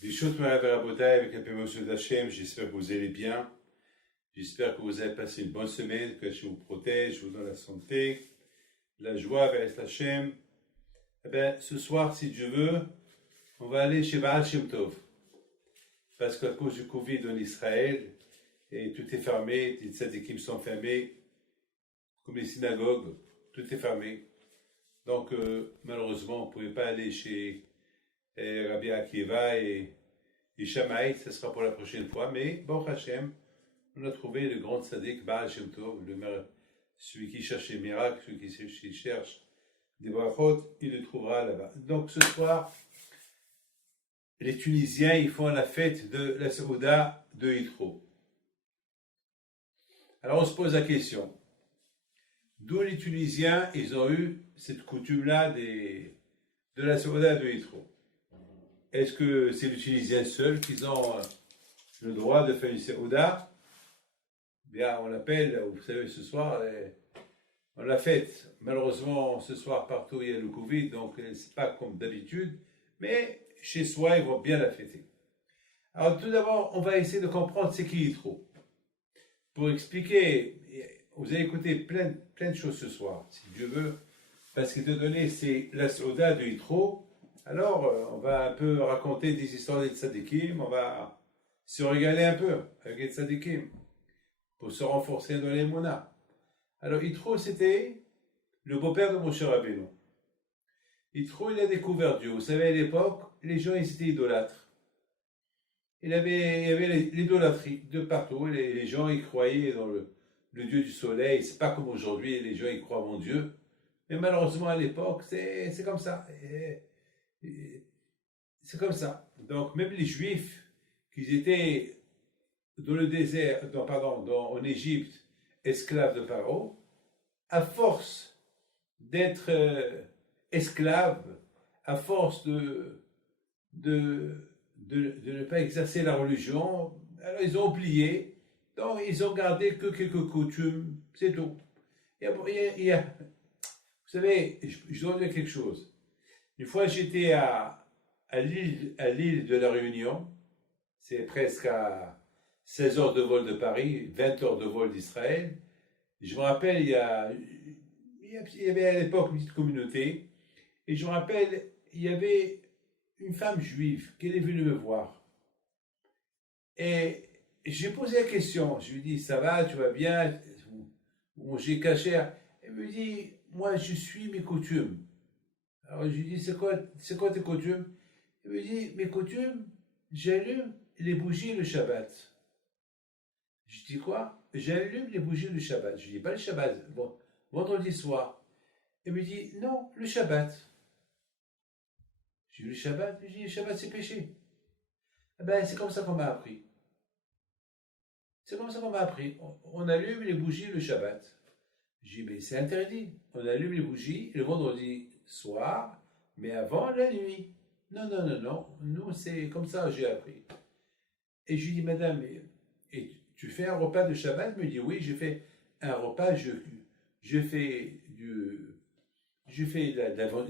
Bishot Marav Rabotai avec un peu Monsieur d'Hachem, j'espère que vous allez bien. J'espère que vous avez passé une bonne semaine, que Hachem vous protège, vous donne la santé, la joie vers Hachem. Eh bien, ce soir, si Dieu veut, on va aller chez Baal Shem Tov. Parce qu'à cause du Covid en Israël, et tout est fermé, les tzadikim sont fermés, comme les synagogues, tout est fermé. Donc, malheureusement, on ne pouvait pas aller chez Rabbi Akiva et Shammai, ce sera pour la prochaine fois. Mais, bon Hachem, on a trouvé le grand tzaddik Baal Shem Tov, celui qui cherche les miracles, celui qui cherche des brachot, il le trouvera là-bas. Donc, ce soir, les Tunisiens, ils font la fête de la Saouda de Yitro. Alors, on se pose la question. D'où les Tunisiens, ils ont eu cette coutume-là de la Saouda de Yitro? Est-ce que c'est les Tunisiens seuls qui ont le droit de faire une Saouda? Bien, on l'appelle, vous savez, ce soir, on l'a faite. Malheureusement, ce soir, partout, il y a le Covid, donc c'est pas comme d'habitude, mais chez soi, ils vont bien la fêter. Alors, tout d'abord, on va essayer de comprendre ce qui est Yitro. Pour expliquer, vous allez écouter plein de choses ce soir, si Dieu veut, parce que de donner, c'est la Saouda de Yitro. Alors, on va un peu raconter des histoires des tzadikim, on va se regarder un peu avec les tzadikim, pour se renforcer dans les monas. Alors, Yitro, c'était le beau-père de Moshe Rabbeinu. Yitro, il a découvert Dieu. Vous savez, à l'époque, les gens, ils étaient idolâtres. Il y avait l'idolâtrie de partout. Les gens, ils croyaient dans le Dieu du soleil. C'est pas comme aujourd'hui, les gens, ils croient en Dieu. Mais malheureusement, à l'époque, c'est comme ça. C'est comme ça. Donc, même les Juifs, qui étaient dans le désert, en Égypte, esclaves de Paro, à force d'être esclaves, à force de ne pas exercer la religion, alors ils ont oublié, donc ils ont gardé que quelques coutumes, c'est tout. Vous savez, je dois dire quelque chose. Une fois, j'étais à l'île de la Réunion, c'est presque à 16 heures de vol de Paris, 20 heures de vol d'Israël. Je me rappelle, il y avait à l'époque une petite communauté, et je me rappelle, il y avait une femme juive qui est venue me voir. Et j'ai posé la question, je lui ai dit, ça va, tu vas bien, vous mangez cachère? Elle me dit, moi je suis mes coutumes. Alors je lui dis, c'est quoi tes coutumes? Elle me dit, mes coutumes, j'allume les bougies le Shabbat. Je dis quoi? J'allume les bougies le Shabbat. Je dis pas le Shabbat, bon, vendredi soir. Elle me dit, non, le Shabbat. Je dis, le Shabbat? Je dis, le Shabbat c'est péché. Eh ben, c'est comme ça qu'on m'a appris. C'est comme ça qu'on m'a appris. On allume les bougies le Shabbat. Je dis, mais c'est interdit. On allume les bougies le vendredi soir, mais avant la nuit. Non, non, non, non. Nous, c'est comme ça que j'ai appris. Et je lui dis, madame, et tu fais un repas de Shabbat? Elle me dit, oui, je fais un repas, je fais de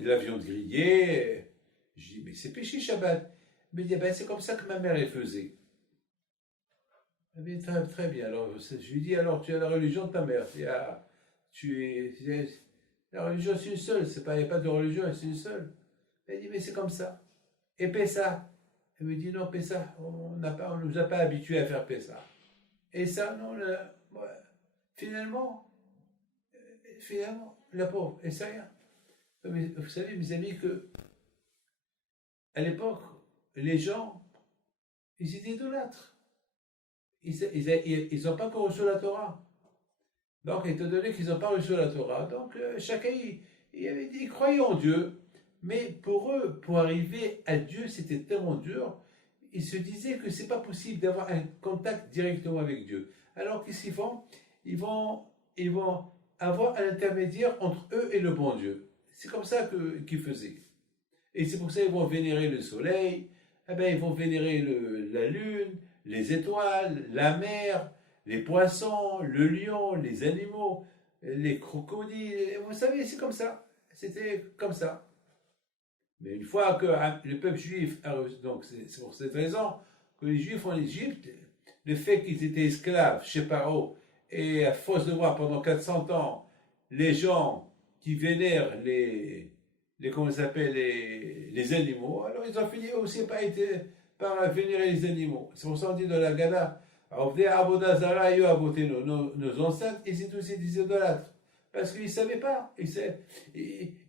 la viande grillée. Je dis, mais c'est péché Shabbat. Elle me dit, ben, c'est comme ça que ma mère elle faisait. Mais très, très bien. Alors, je lui dis, alors, tu as la religion de ta mère. La religion, c'est une seule. Il n'y a pas de religion, c'est une seule. Elle dit, mais c'est comme ça. Et Pessah? Elle me dit, non, Pessah, on ne nous a pas habitués à faire Pessah. Et ça, non, finalement, la pauvre, et ça rien. Vous savez, mes amis, que à l'époque, les gens, ils étaient idolâtres. Ils n'ont pas encore reçu la Torah. Donc, étant donné qu'ils n'ont pas reçu la Torah, donc chacun, il croyait en Dieu. Mais pour eux, pour arriver à Dieu, c'était tellement dur. Ils se disaient que c'est pas possible d'avoir un contact directement avec Dieu. Alors qu'est-ce qu'ils font? Ils vont avoir un intermédiaire entre eux et le bon Dieu. C'est comme ça qu'ils faisaient. Et c'est pour ça qu'ils vont vénérer le soleil, ils vont vénérer la lune, les étoiles, la mer, les poissons, le lion, les animaux, les crocodiles. Vous savez, c'est comme ça. C'était comme ça. Mais une fois que le peuple juif a reçu, donc c'est pour cette raison que les Juifs en Égypte, le fait qu'ils étaient esclaves chez Paro, et à force de voir pendant 400 ans les gens qui vénèrent comment ça s'appelle, les animaux, alors ils ont fini aussi par vénérer les animaux. C'est pour ça qu'on dit dans la Gada, nos ancêtres, ils étaient aussi des idolâtres. Parce qu'ils ne savaient pas.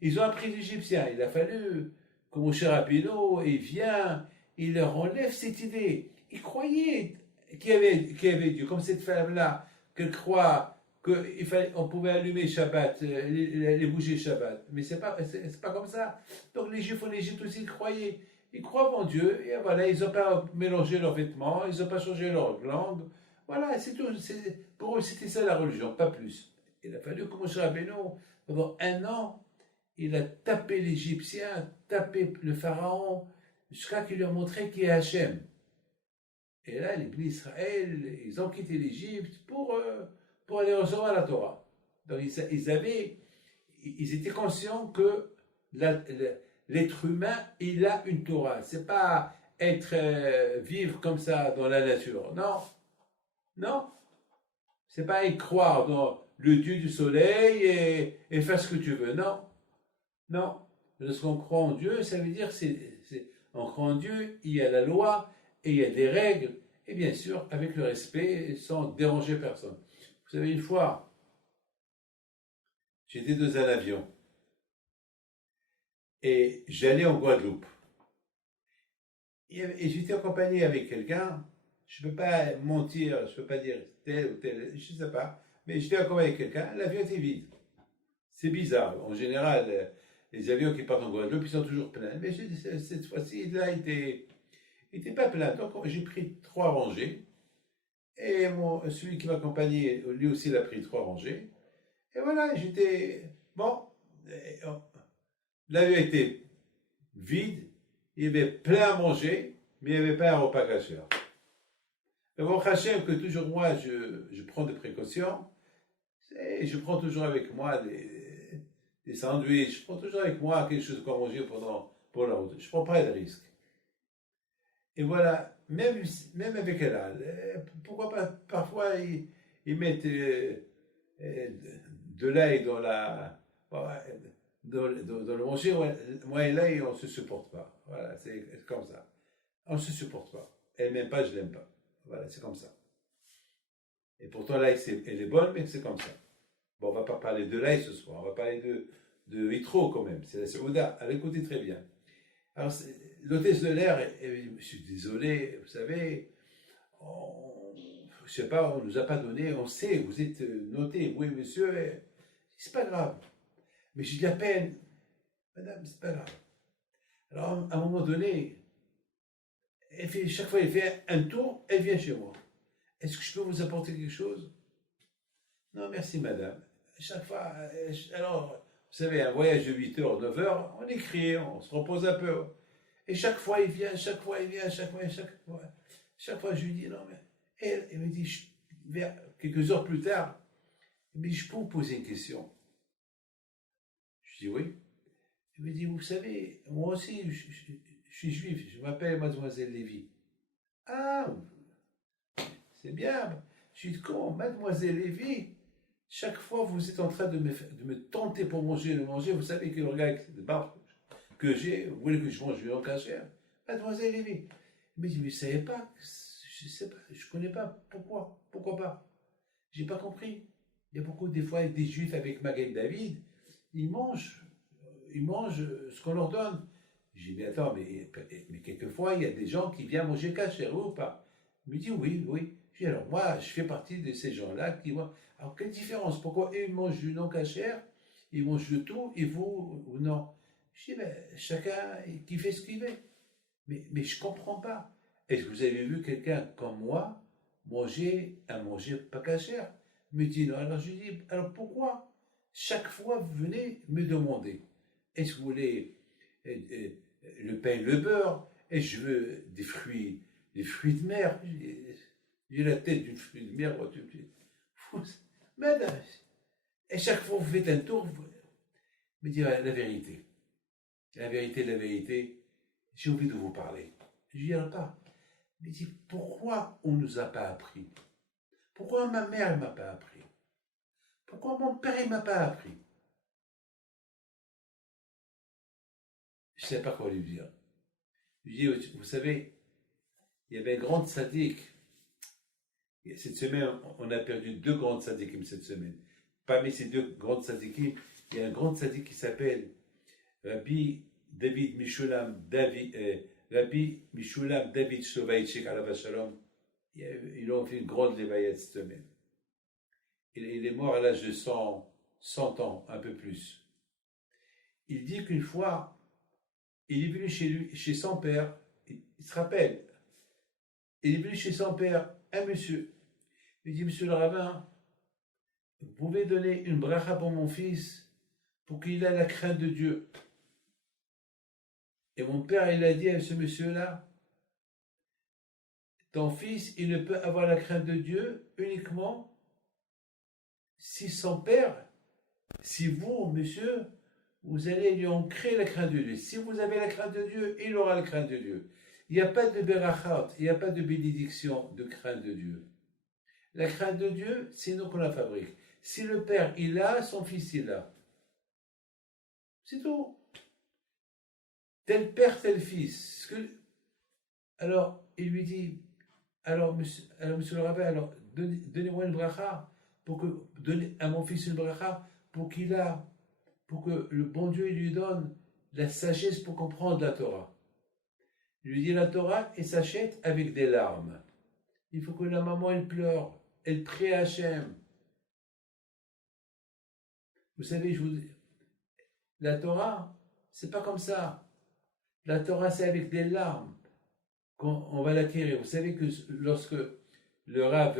Ils ont appris l'Égyptien. Il a fallu que mon cher Rapino, il vient, il leur enlève cette idée. Ils croyaient qu'il y avait Dieu, comme cette femme-là, qu'elle croit qu'on pouvait allumer Shabbat, les bougies Shabbat. Mais c'est pas comme ça. Donc les Juifs en Égypte aussi croyaient. Ils croient en Dieu, et voilà, ils n'ont pas mélangé leurs vêtements, ils n'ont pas changé leur langue. Voilà, c'est tout. Pour eux, c'était ça la religion, pas plus. Il a fallu que Moshe Rabbeinu, pendant 1 an, il a tapé l'Égyptien, tapé le Pharaon, jusqu'à qu'il lui a montré qui est Hachem. Et là, les Bnei Israël, ils ont quitté l'Égypte pour aller recevoir la Torah. Donc ils étaient conscients que l'être humain, il a une Torah. C'est pas vivre comme ça dans la nature. Non, non. C'est pas y croire dans le Dieu du soleil et faire ce que tu veux. Non, non. Lorsqu'on croit en Dieu, ça veut dire on croit en Dieu, il y a la loi et il y a des règles, et bien sûr avec le respect, sans déranger personne. Vous savez, une fois, j'étais dans un avion et j'allais en Guadeloupe. Et j'étais accompagné avec quelqu'un, je ne peux pas mentir, je ne peux pas dire tel ou tel, je ne sais pas, mais j'étais accompagné avec quelqu'un, l'avion était vide. C'est bizarre. En général, les avions qui partent en Guadeloupe, ils sont toujours pleins. Mais cette fois-ci, là, il n'était pas plein. Donc, j'ai pris 3 rangées. Et celui qui m'accompagnait, lui aussi, il a pris 3 rangées. Et voilà, j'étais... Bon, l'avion était vide, il y avait plein à manger, mais il n'y avait pas un repas caché. Mais bon, Hachem, que toujours moi, je prends des précautions, et je prends toujours avec moi des sandwichs, je prends toujours avec moi quelque chose à manger pour la route. Je ne prends pas de risque. Et voilà, même avec elle, pourquoi pas, parfois ils mettent de l'ail dans le manger, moi et l'ail, on ne se supporte pas. Voilà, c'est comme ça. On ne se supporte pas. Elle m'aime pas, je l'aime pas. Voilà, c'est comme ça. Et pourtant, l'ail, elle est bonne, mais c'est comme ça. Bon, on ne va pas parler de l'ail ce soir, on va parler de Hitro quand même. C'est la Seouda. Alors écoutez très bien. Alors, l'hôtesse de l'air, je suis désolé, vous savez, je ne sais pas, on ne nous a pas donné, on sait, vous êtes noté, oui monsieur, c'est pas grave. Mais j'ai de la peine, madame, c'est pas grave. Alors, à un moment donné, chaque fois qu'elle fait un tour, elle vient chez moi. Est-ce que je peux vous apporter quelque chose? Non, merci madame. Chaque fois, alors, vous savez, un voyage de 8 heures, 9 heures, on écrit, on se repose un peu. Et chaque fois, il vient, chaque fois, je lui dis, non, mais. Elle me dit, vers quelques heures plus tard, elle me dit, je peux vous poser une question? Je dis, oui. Elle me dit, vous savez, moi aussi, je suis juif, je m'appelle Mademoiselle Lévy. Ah, c'est bien. Je dis, comment, Mademoiselle Lévy, chaque fois vous êtes en train de me tenter pour manger, vous savez que le gars de barbe que j'ai, vous voulez que je mange du cachère? Mademoiselle Lévy. Mais je ne savais pas, je ne sais pas, je ne connais pas, pourquoi pas? J'ai pas compris. Il y a beaucoup, des fois, des juifs avec Magen David, ils mangent ce qu'on leur donne. J'ai dit, mais attends, mais quelquefois, il y a des gens qui viennent manger cachère, ou pas? Il me dit, oui, oui. Je dis, alors moi, je fais partie de ces gens-là qui voient. Alors, quelle différence? Pourquoi eux, ils mangent du non cachère, ils mangent de tout, et vous, non? Je dis, mais chacun qui fait ce qu'il veut. Mais je ne comprends pas. Est-ce que vous avez vu quelqu'un comme moi manger pas cachère? Il me dit non. Alors je lui dis, alors pourquoi chaque fois vous venez me demander, est-ce que vous voulez le pain et le beurre? Est-ce que je veux des fruits de mer? J'ai la tête d'une fruit de mer. Madame, et chaque fois vous faites un tour, vous me dites la vérité. La vérité, j'ai envie de vous parler. Je lui dis pas. Mais dit, pourquoi on ne nous a pas appris? Pourquoi ma mère ne m'a pas appris? Pourquoi mon père ne m'a pas appris? Je ne sais pas quoi lui dire. Je lui dis, vous savez, il y avait un grand sadique. Cette semaine, on a perdu 2 grandes sadikim cette semaine. Parmi ces 2 grandes sadikim, il y a un grand sadique qui s'appelle Rabbi David Mishulam David Soloveitchik Alav Shalom. Ils ont fait une grande lévaïa cette semaine. Il est mort à l'âge de 100 ans, un peu plus. Il dit qu'une fois, il est venu chez son père, il se rappelle, il est venu chez son père, un monsieur. Il dit, monsieur le rabbin, vous pouvez donner une bracha pour mon fils pour qu'il ait la crainte de Dieu. Et mon père, il a dit à ce monsieur-là, ton fils, il ne peut avoir la crainte de Dieu uniquement si son père, si vous, monsieur, vous allez lui ancrer la crainte de Dieu. Si vous avez la crainte de Dieu, il aura la crainte de Dieu. Il n'y a pas de berachat, il n'y a pas de bénédiction de crainte de Dieu. La crainte de Dieu, c'est nous qu'on la fabrique. Si le père, il a, son fils, il a. C'est tout. Tel père, tel fils. Alors, il lui dit, alors monsieur le rabbin, alors, donnez-moi une bracha, donnez à mon fils une bracha, pour que le bon Dieu lui donne la sagesse pour comprendre la Torah. Il lui dit, la Torah, elle s'achète avec des larmes. Il faut que la maman, elle pleure, elle prie à Hachem. Vous savez, je vous dis, la Torah, c'est pas comme ça. La Torah, c'est avec des larmes qu'on va l'acquérir. Vous savez que lorsque le Rav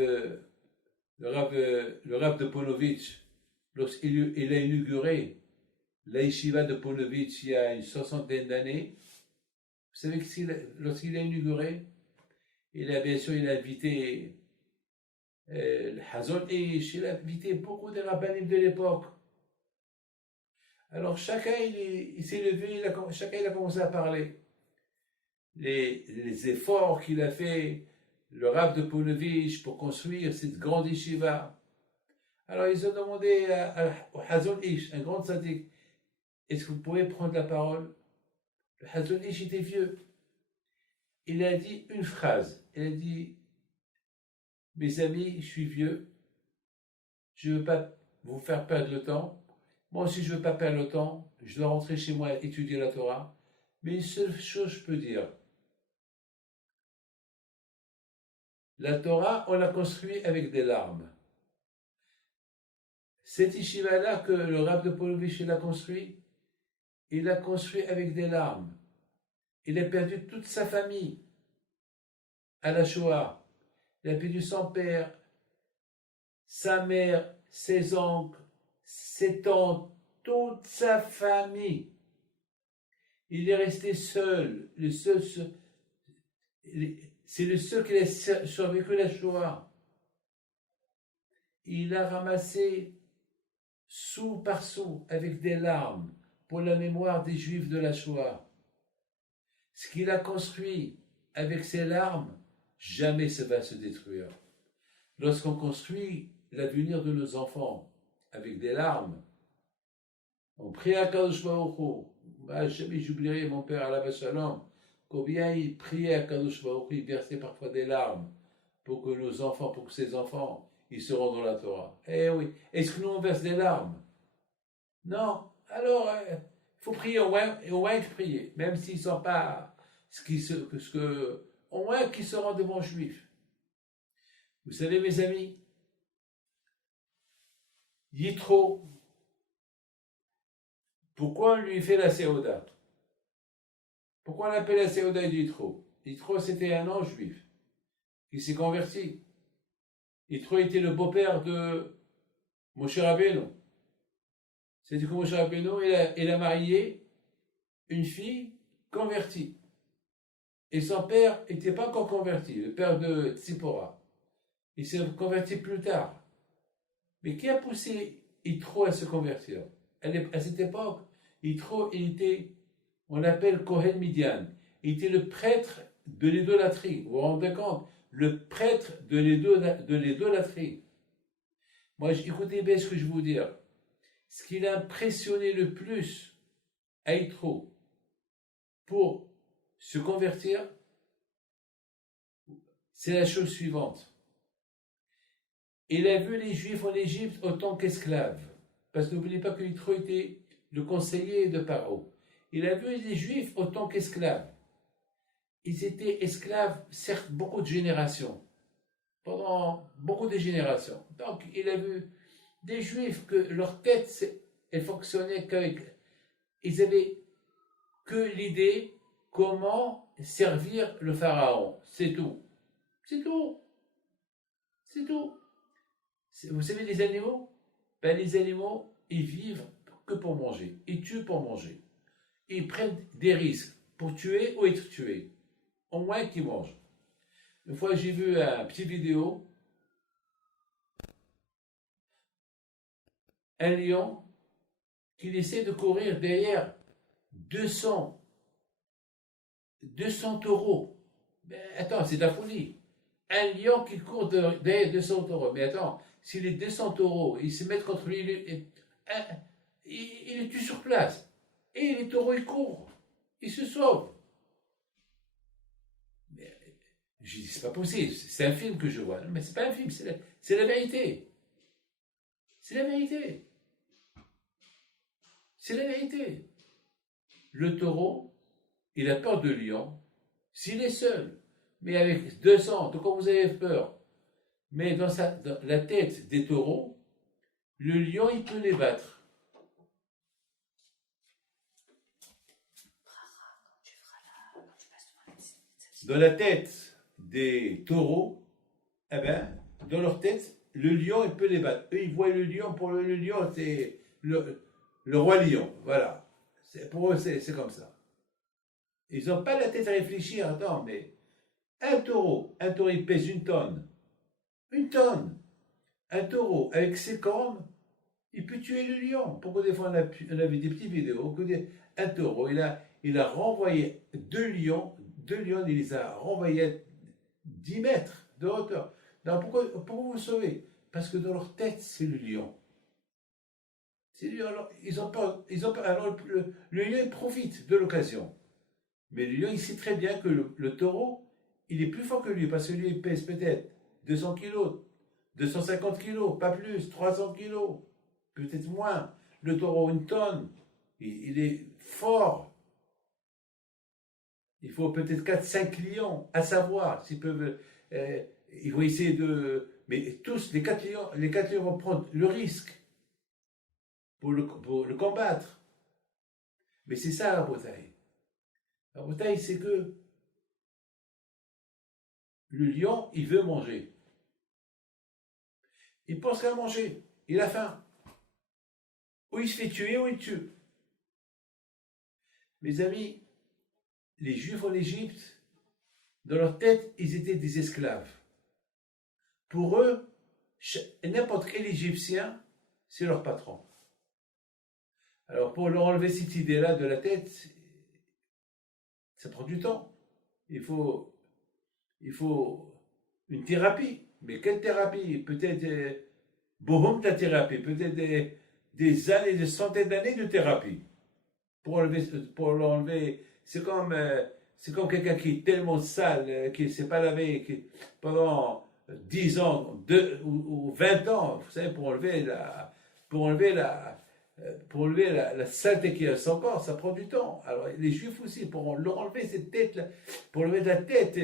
de Ponovitch, lorsqu'il a inauguré la yeshiva de Ponovitch il y a une 60aine d'années, vous savez que lorsqu'il a inauguré, bien sûr, il a invité le Hazon Ish, il a invité beaucoup de rabbinim de l'époque. Alors chacun il s'est levé, chacun il a commencé à parler. Les efforts qu'il a fait, le Rav de Ponevezh pour construire cette grande yeshiva. Alors ils ont demandé au Hazon Ish, un grand tzaddik, est-ce que vous pouvez prendre la parole? Le Hazon Ish était vieux. Il a dit une phrase. Il a dit, mes amis, je suis vieux, je ne veux pas vous faire perdre le temps. Moi aussi, je ne veux pas perdre le temps. Je dois rentrer chez moi et étudier la Torah. Mais une seule chose, je peux dire. La Torah, on l'a construit avec des larmes. Cette yeshiva-là que le Rav de Ponevezh l'a construit, il l'a construit avec des larmes. Il a perdu toute sa famille à la Shoah. Il a perdu son père, sa mère, ses oncles, ses tantes, toute sa famille. Il est resté seul, c'est le seul qui a survécu la Shoah. Il a ramassé sou par sou avec des larmes pour la mémoire des Juifs de la Shoah. Ce qu'il a construit avec ses larmes, jamais ça va se détruire. Lorsqu'on construit l'avenir de nos enfants avec des larmes, on prie à Kadosh Baruch Hu. Jamais j'oublierai mon père Alav Shalom, combien il priait à Kadosh Baruch Hu, il versait parfois des larmes pour que nos enfants, pour que ses enfants, ils se rendent dans la Torah. Eh oui, est-ce que nous on verse des larmes? Non. Alors, il faut prier au moins que prier, même s'ils ne sont pas au moins qu'ils se rendent bons juifs. Vous savez, mes amis, Yitro, pourquoi on lui fait la Séoda? Pourquoi on appelle la Séoda Yitro? Yitro, c'était un ange juif qui s'est converti. Yitro était le beau-père de Moshe Rabbeinu. C'est-à-dire que Moshe Rabbeinu, il a marié une fille convertie. Et son père n'était pas encore converti, le père de Tzipora. Il s'est converti plus tard. Mais qui a poussé Yitro à se convertir? À cette époque, Yitro, il était On l'appelle Cohen Midian. Il était le prêtre de l'idolâtrie. Vous vous rendez compte? Le prêtre de l'idolâtrie. Moi, écoutez bien ce que je vais vous dire. Ce qui l'a impressionné le plus à Yitro pour se convertir, c'est la chose suivante. Il a vu les Juifs en Égypte autant qu'esclaves. Parce que n'oubliez pas que Yitro était le conseiller de Paro. Il a vu les Juifs autant qu'esclaves. Ils étaient esclaves, certes, beaucoup de générations. Pendant beaucoup de générations. Donc, il a vu des Juifs que leur tête, elle fonctionnait qu'avec... Ils avaient que l'idée comment servir le pharaon. C'est tout. C'est tout. C'est tout. Vous savez, les animaux, ben, les animaux, ils vivent que pour manger. Ils tuent pour manger. Ils prennent des risques pour tuer ou être tués. Au moins qu'ils mangent. Une fois, j'ai vu un petit vidéo. Un lion qui essaie de courir derrière 200 taureaux. Mais attends, c'est de la folie. Un lion qui court derrière 200 taureaux. Mais attends, si les 200 taureaux, ils se mettent contre lui, il les tue sur place. Et les taureaux, ils courent. Ils se sauvent. Mais, je dis, c'est pas possible. C'est un film que je vois. Non, mais c'est pas un film, c'est la vérité. C'est la vérité. C'est la vérité. Le taureau, il a peur de lion s'il est seul. Mais avec 200, tout comme vous avez peur. Mais dans la tête des taureaux, le lion, il peut les battre. Dans la tête des taureaux, eh ben, dans leur tête, le lion, il peut les battre. Eux, ils voient le lion, pour le lion, c'est le roi lion. Voilà. Pour eux, c'est comme ça. Ils n'ont pas la tête à réfléchir. Attends, mais un taureau, il pèse 1 tonne. 1 tonne. Un taureau, avec ses cornes, il peut tuer le lion. Pourquoi des fois on a vu des petites vidéos, un taureau, il a renvoyé 2 lions, il les a renvoyés à 10 mètres de hauteur. Donc pourquoi vous le sauvez? Parce que dans leur tête, c'est le lion. C'est le lion. Alors, alors le lion, il profite de l'occasion. Mais le lion, il sait très bien que le taureau, il est plus fort que lui, parce que lui, il pèse peut-être 200 kilos, 250 kilos, pas plus, 300 kilos, peut-être moins. Le taureau, 1 tonne, il est fort. Il faut peut-être 4-5 lions, à savoir, s'ils peuvent, ils vont essayer de... Mais tous, les 4 lions vont prendre le risque pour le combattre. Mais c'est ça la bataille. La bataille, c'est que le lion, il veut manger. Il pense qu'à manger. Il a faim. Ou il se fait tuer, ou il tue. Mes amis, les Juifs en Égypte, dans leur tête, ils étaient des esclaves. Pour eux, n'importe quel Égyptien, c'est leur patron. Alors, pour leur enlever cette idée-là de la tête, ça prend du temps. Il faut une thérapie. Mais quelle thérapie? Peut-être bohum ta thérapie, peut-être des années, des centaines d'années de thérapie pour l'enlever. C'est comme quelqu'un qui est tellement sale, qui ne s'est pas lavé pendant 10 ans ou 20 ans, vous savez, pour enlever la saleté qu'il y a dans son corps, ça prend du temps. Alors les Juifs aussi, pour leur enlever cette tête-là, pour enlever de la tête,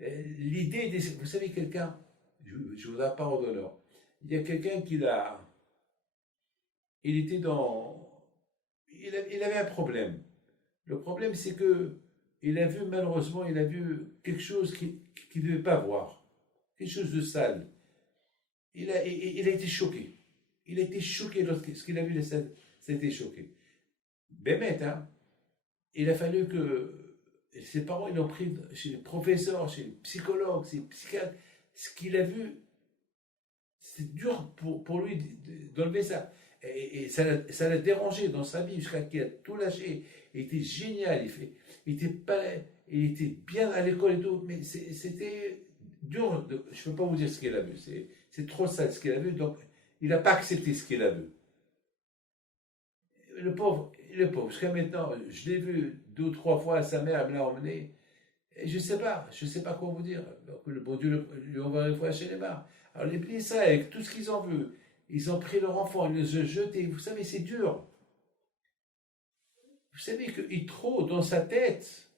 l'idée, vous savez, quelqu'un, je vous ai pas en d'honneur, il y a quelqu'un il avait un problème. Le problème, c'est que malheureusement, il a vu quelque chose qu'il ne devait pas voir, quelque chose de sale. Il a été choqué. Il a été choqué lorsqu'il a vu ça a été choqué. Bémet, hein, il a fallu que ses parents, ils l'ont pris chez les professeurs, chez les psychologues, chez les psychiatres. Ce qu'il a vu, c'est dur pour lui d'enlever ça. Et ça l'a dérangé dans sa vie jusqu'à qu'il a tout lâché. Il était génial, il était bien à l'école et tout, mais c'était dur. Je ne peux pas vous dire ce qu'il a vu, c'est trop sale ce qu'il a vu, donc il n'a pas accepté ce qu'il a vu. Le pauvre, jusqu'à maintenant, je l'ai vu 2 ou 3 fois, sa mère me l'a emmené, et je sais pas quoi vous dire. Donc, le bon Dieu lui envoie une fois chez les mains. Alors les petits Israël, avec tout ce qu'ils ont vu, ils ont pris leur enfant, ils les ont jetés. Vous savez, c'est dur. Vous savez que Yitro, dans sa tête,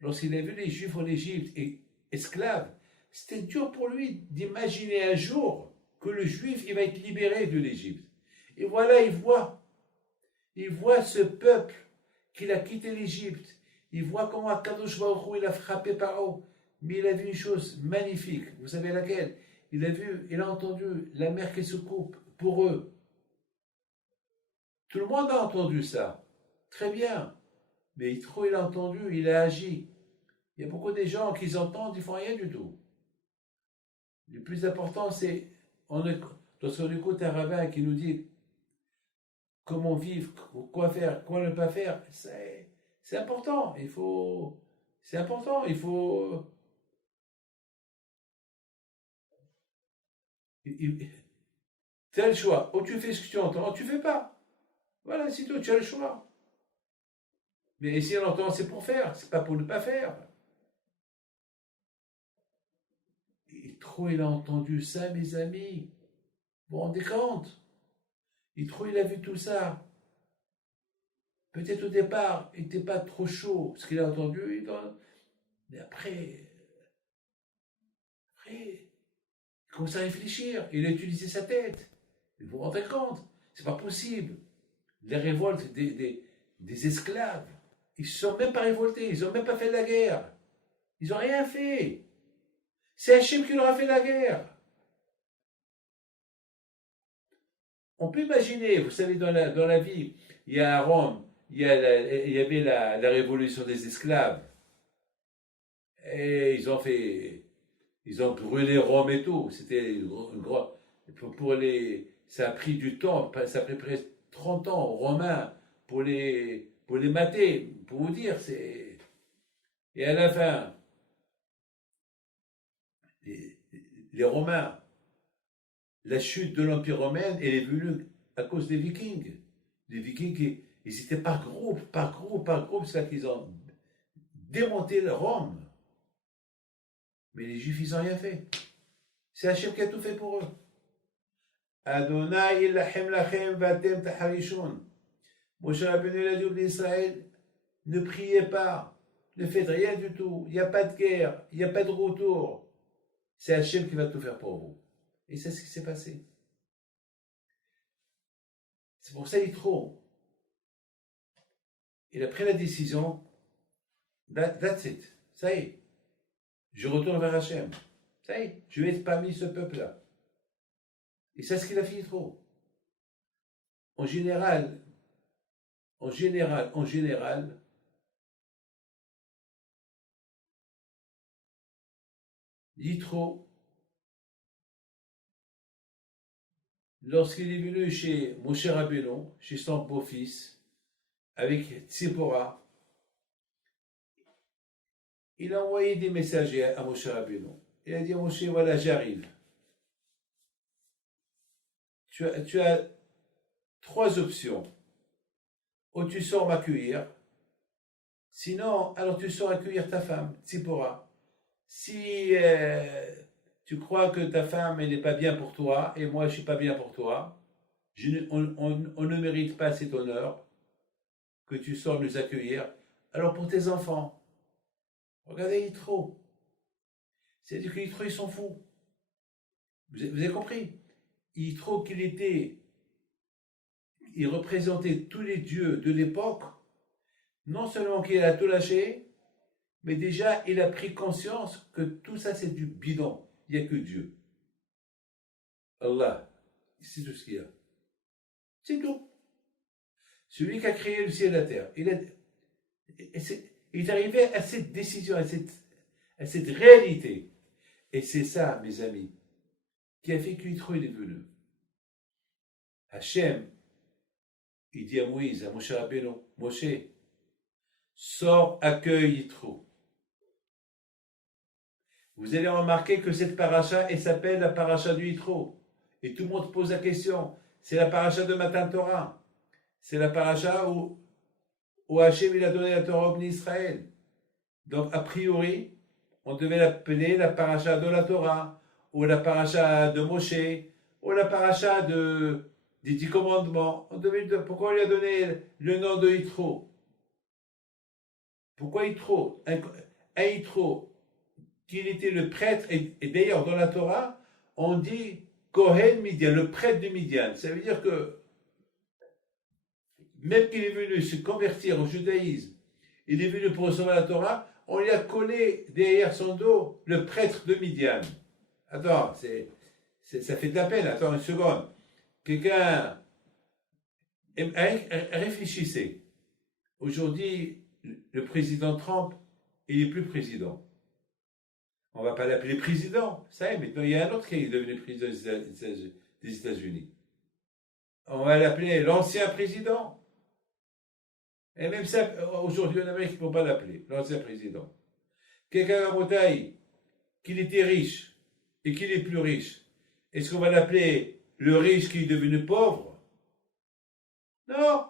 lorsqu'il a vu les Juifs en Égypte et esclaves, c'était dur pour lui d'imaginer un jour que le Juif il va être libéré de l'Égypte. Et voilà, il voit ce peuple qu'il a quitté l'Égypte. Il voit comment Akadosh Baruch Hu, il a frappé Paro. Mais il a vu une chose magnifique. Vous savez laquelle? Il a entendu la mer qui se coupe pour eux. Tout le monde a entendu ça. Très bien. Mais Yitro, il a entendu, il a agi. Il y a beaucoup de gens qui entendent, ils font rien du tout. Le plus important, c'est lorsqu'on écoute un rabbin qui nous dit comment vivre, quoi faire, quoi ne pas faire, c'est important. C'est important. Tu as le choix. Ou tu fais ce que tu entends, ou tu fais pas. Voilà, c'est tout, tu as le choix. Mais si on entend, c'est pour faire, c'est pas pour ne pas faire. Et trop, il a entendu ça, mes amis. Vous vous rendez compte? Il a vu tout ça. Peut-être au départ, il n'était pas trop chaud, ce qu'il a entendu. Mais après, il commence à réfléchir. Il a utilisé sa tête. Vous vous rendez compte? C'est pas possible. Les révoltes des esclaves, ils ne se sont même pas révoltés. Ils n'ont même pas fait la guerre. Ils n'ont rien fait. C'est Hachem qui leur a fait la guerre. On peut imaginer, vous savez, dans la vie, il y a à Rome, il y avait la révolution des esclaves. Et ils ont brûlé Rome et tout. C'était ça a pris du temps, ça a pris presque 30 ans aux Romains pour les mater, pour vous dire. Et à la fin, les Romains, la chute de l'Empire romain, elle est venue à cause des Vikings. Les Vikings, ils étaient par groupe, c'est là qu'ils ont démonté Rome. Mais les Juifs, ils n'ont rien fait. C'est Hachem qui a tout fait pour eux. Adonai ilachem lachem vatem taharishun. Moshe Rabbeinu il a dit au peuple d'Israël, ne priez pas, ne faites rien du tout, il n'y a pas de guerre, il n'y a pas de retour. C'est Hachem qui va tout faire pour vous. Et c'est ce qui s'est passé. C'est pour ça Yitro, il a pris la décision, that's it, ça y est, je retourne vers Hachem. Ça y est, je vais être parmi ce peuple-là. Et c'est ce qu'il a fait Yitro. En général, Yitro, lorsqu'il est venu chez Moshe Rabbeinu, chez son beau-fils, avec Tzipora, il a envoyé des messagers à Moshe Rabbeinu. Il a dit à Moshe, voilà, j'arrive. Tu as 3 options. Ou tu sors m'accueillir, sinon, alors tu sors accueillir ta femme, Tzipora. Si tu crois que ta femme elle n'est pas bien pour toi, et moi je ne suis pas bien pour toi, on ne mérite pas cet honneur que tu sors nous accueillir, alors pour tes enfants, regardez Yitro. C'est-à-dire que Yitro, ils s'en fout. Vous avez compris? Yitro, il représentait tous les dieux de l'époque, non seulement qu'il a tout lâché, mais déjà il a pris conscience que tout ça c'est du bidon, il n'y a que Dieu. Allah, c'est tout ce qu'il y a. C'est tout. Celui qui a créé le ciel et la terre. Il est arrivé à cette décision, à cette réalité. Et c'est ça, mes amis, qui a fait que Yitro est venu. Hachem, il dit à Moïse, à Moshe Rabbeinu, Moshe, sors, accueille Yitro. Vous allez remarquer que cette paracha, elle s'appelle la paracha du Yitro. Et tout le monde pose la question, c'est la paracha de Matan Torah. C'est la paracha où Hachem il a donné la Torah au Israël. Donc, a priori, on devait l'appeler la paracha de la Torah, ou la paracha de Moshe, ou la paracha des 10 commandements. Pourquoi on lui a donné le nom de Yitro? Pourquoi Yitro? Un Yitro, qu'il était le prêtre, et d'ailleurs dans la Torah, on dit Kohen Midian, le prêtre de Midian. Ça veut dire que même qu'il est venu se convertir au judaïsme, il est venu pour recevoir la Torah, on lui a collé derrière son dos le prêtre de Midian. Attends, ça fait de la peine. Attends une seconde. Quelqu'un, réfléchissez. Aujourd'hui, le président Trump, il n'est plus président. On ne va pas l'appeler président. Ça y est, maintenant il y a un autre qui est devenu président des États-Unis. On va l'appeler l'ancien président. Et même ça, aujourd'hui en Amérique, il ne faut pas l'appeler l'ancien président. Quelqu'un à Bretagne, qu'il était riche et qu'il est plus riche, est-ce qu'on va l'appeler le riche qui est devenu pauvre? Non.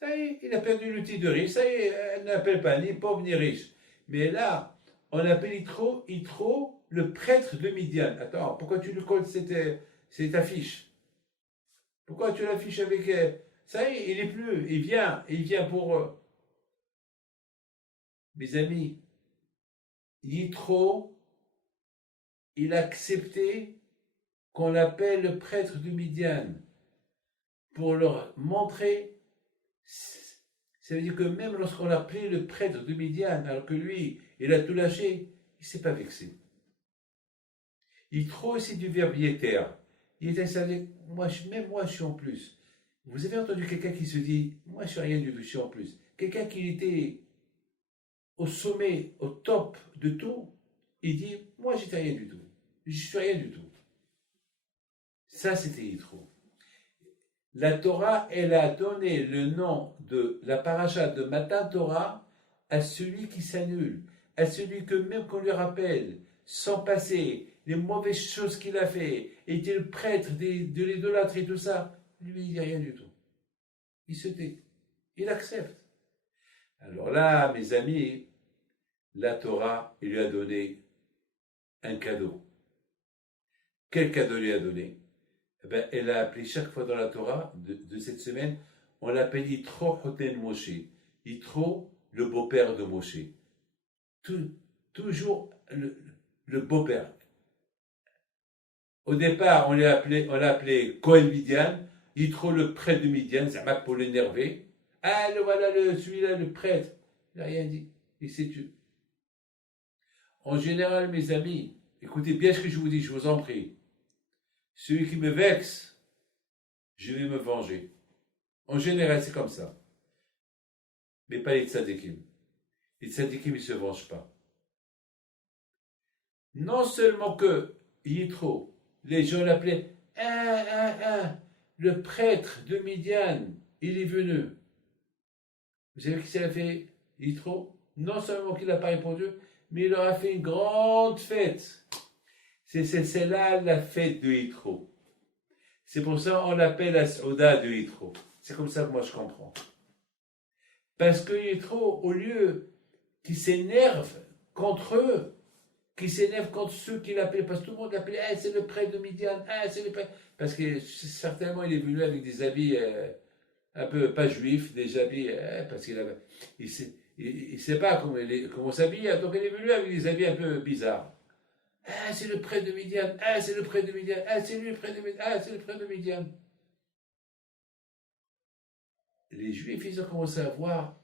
Ça y est, il a perdu le titre de riche. Ça y est, elle n'appelle pas ni pauvre ni riche. Mais là, on appelle Yitro le prêtre de Midian. Attends, pourquoi tu lui colles cette affiche? Pourquoi tu l'affiches avec... ça y est, il n'est plus. Il vient pour... Mes amis, Yitro, il a accepté qu'on l'appelle le prêtre de Midian pour leur montrer... Ça veut dire que même lorsqu'on l'appelait le prêtre de Midian, alors que lui, il a tout lâché, il ne s'est pas vexé. Yitro, c'est du verbe yeter. Il est installé, même moi, je suis en plus. Vous avez entendu quelqu'un qui se dit, moi, je suis rien du tout, je suis en plus. Quelqu'un qui était au sommet, au top de tout, il dit, moi, j'étais rien du tout. Je suis rien du tout. Ça, c'était Yitro. La Torah, elle a donné le nom de la paracha de Matan Torah à celui qui s'annule, à celui que même qu'on lui rappelle, sans passer, les mauvaises choses qu'il a fait, était le prêtre de l'idolâtrie et tout ça, lui, il dit rien du tout. Il se tait, il accepte. Alors là, mes amis, la Torah, il lui a donné un cadeau. Quel cadeau lui a donné? Eh bien, elle a appelé chaque fois dans la Torah de cette semaine, on l'appelle Yitro Hoten Moshe. Yitro, le beau-père de Moshe. Toujours le beau-père. Au départ, on l'a appelé Kohen Midian, Yitro, le prêtre de Midian, ça m'a pour l'énerver. Ah, voilà celui-là, le prêtre. Il n'a rien dit. Il s'est tué. En général, mes amis, écoutez bien ce que je vous dis, je vous en prie. Celui qui me vexe, je vais me venger. En général, c'est comme ça. Mais pas les tzadikim. Les tzadikim, ils ne se vengent pas. Non seulement que Yitro, les gens l'appelaient le prêtre de Midian, il est venu. Vous savez qui ça a fait Yitro? Non seulement qu'il n'a pas répondu, mais il leur a fait une grande fête. C'est là la fête de Yitro. C'est pour ça qu'on l'appelle la Souda de Yitro. C'est comme ça que moi je comprends. Parce que Yitro, au lieu qu'il s'énerve contre eux, qu'il s'énerve contre ceux qui l'appellent, parce que tout le monde l'appelait, c'est le prêtre de Midian, c'est le prêtre. Parce que certainement il est venu avec des habits un peu pas juifs, des habits, parce qu'il avait, il sait pas comment s'habiller, donc il est venu avec des habits un peu bizarres. C'est le prêtre de Midian, c'est le prêtre de Midian, c'est lui le prêtre de Midian, c'est le prêtre de Midian. Les Juifs, ils ont commencé à voir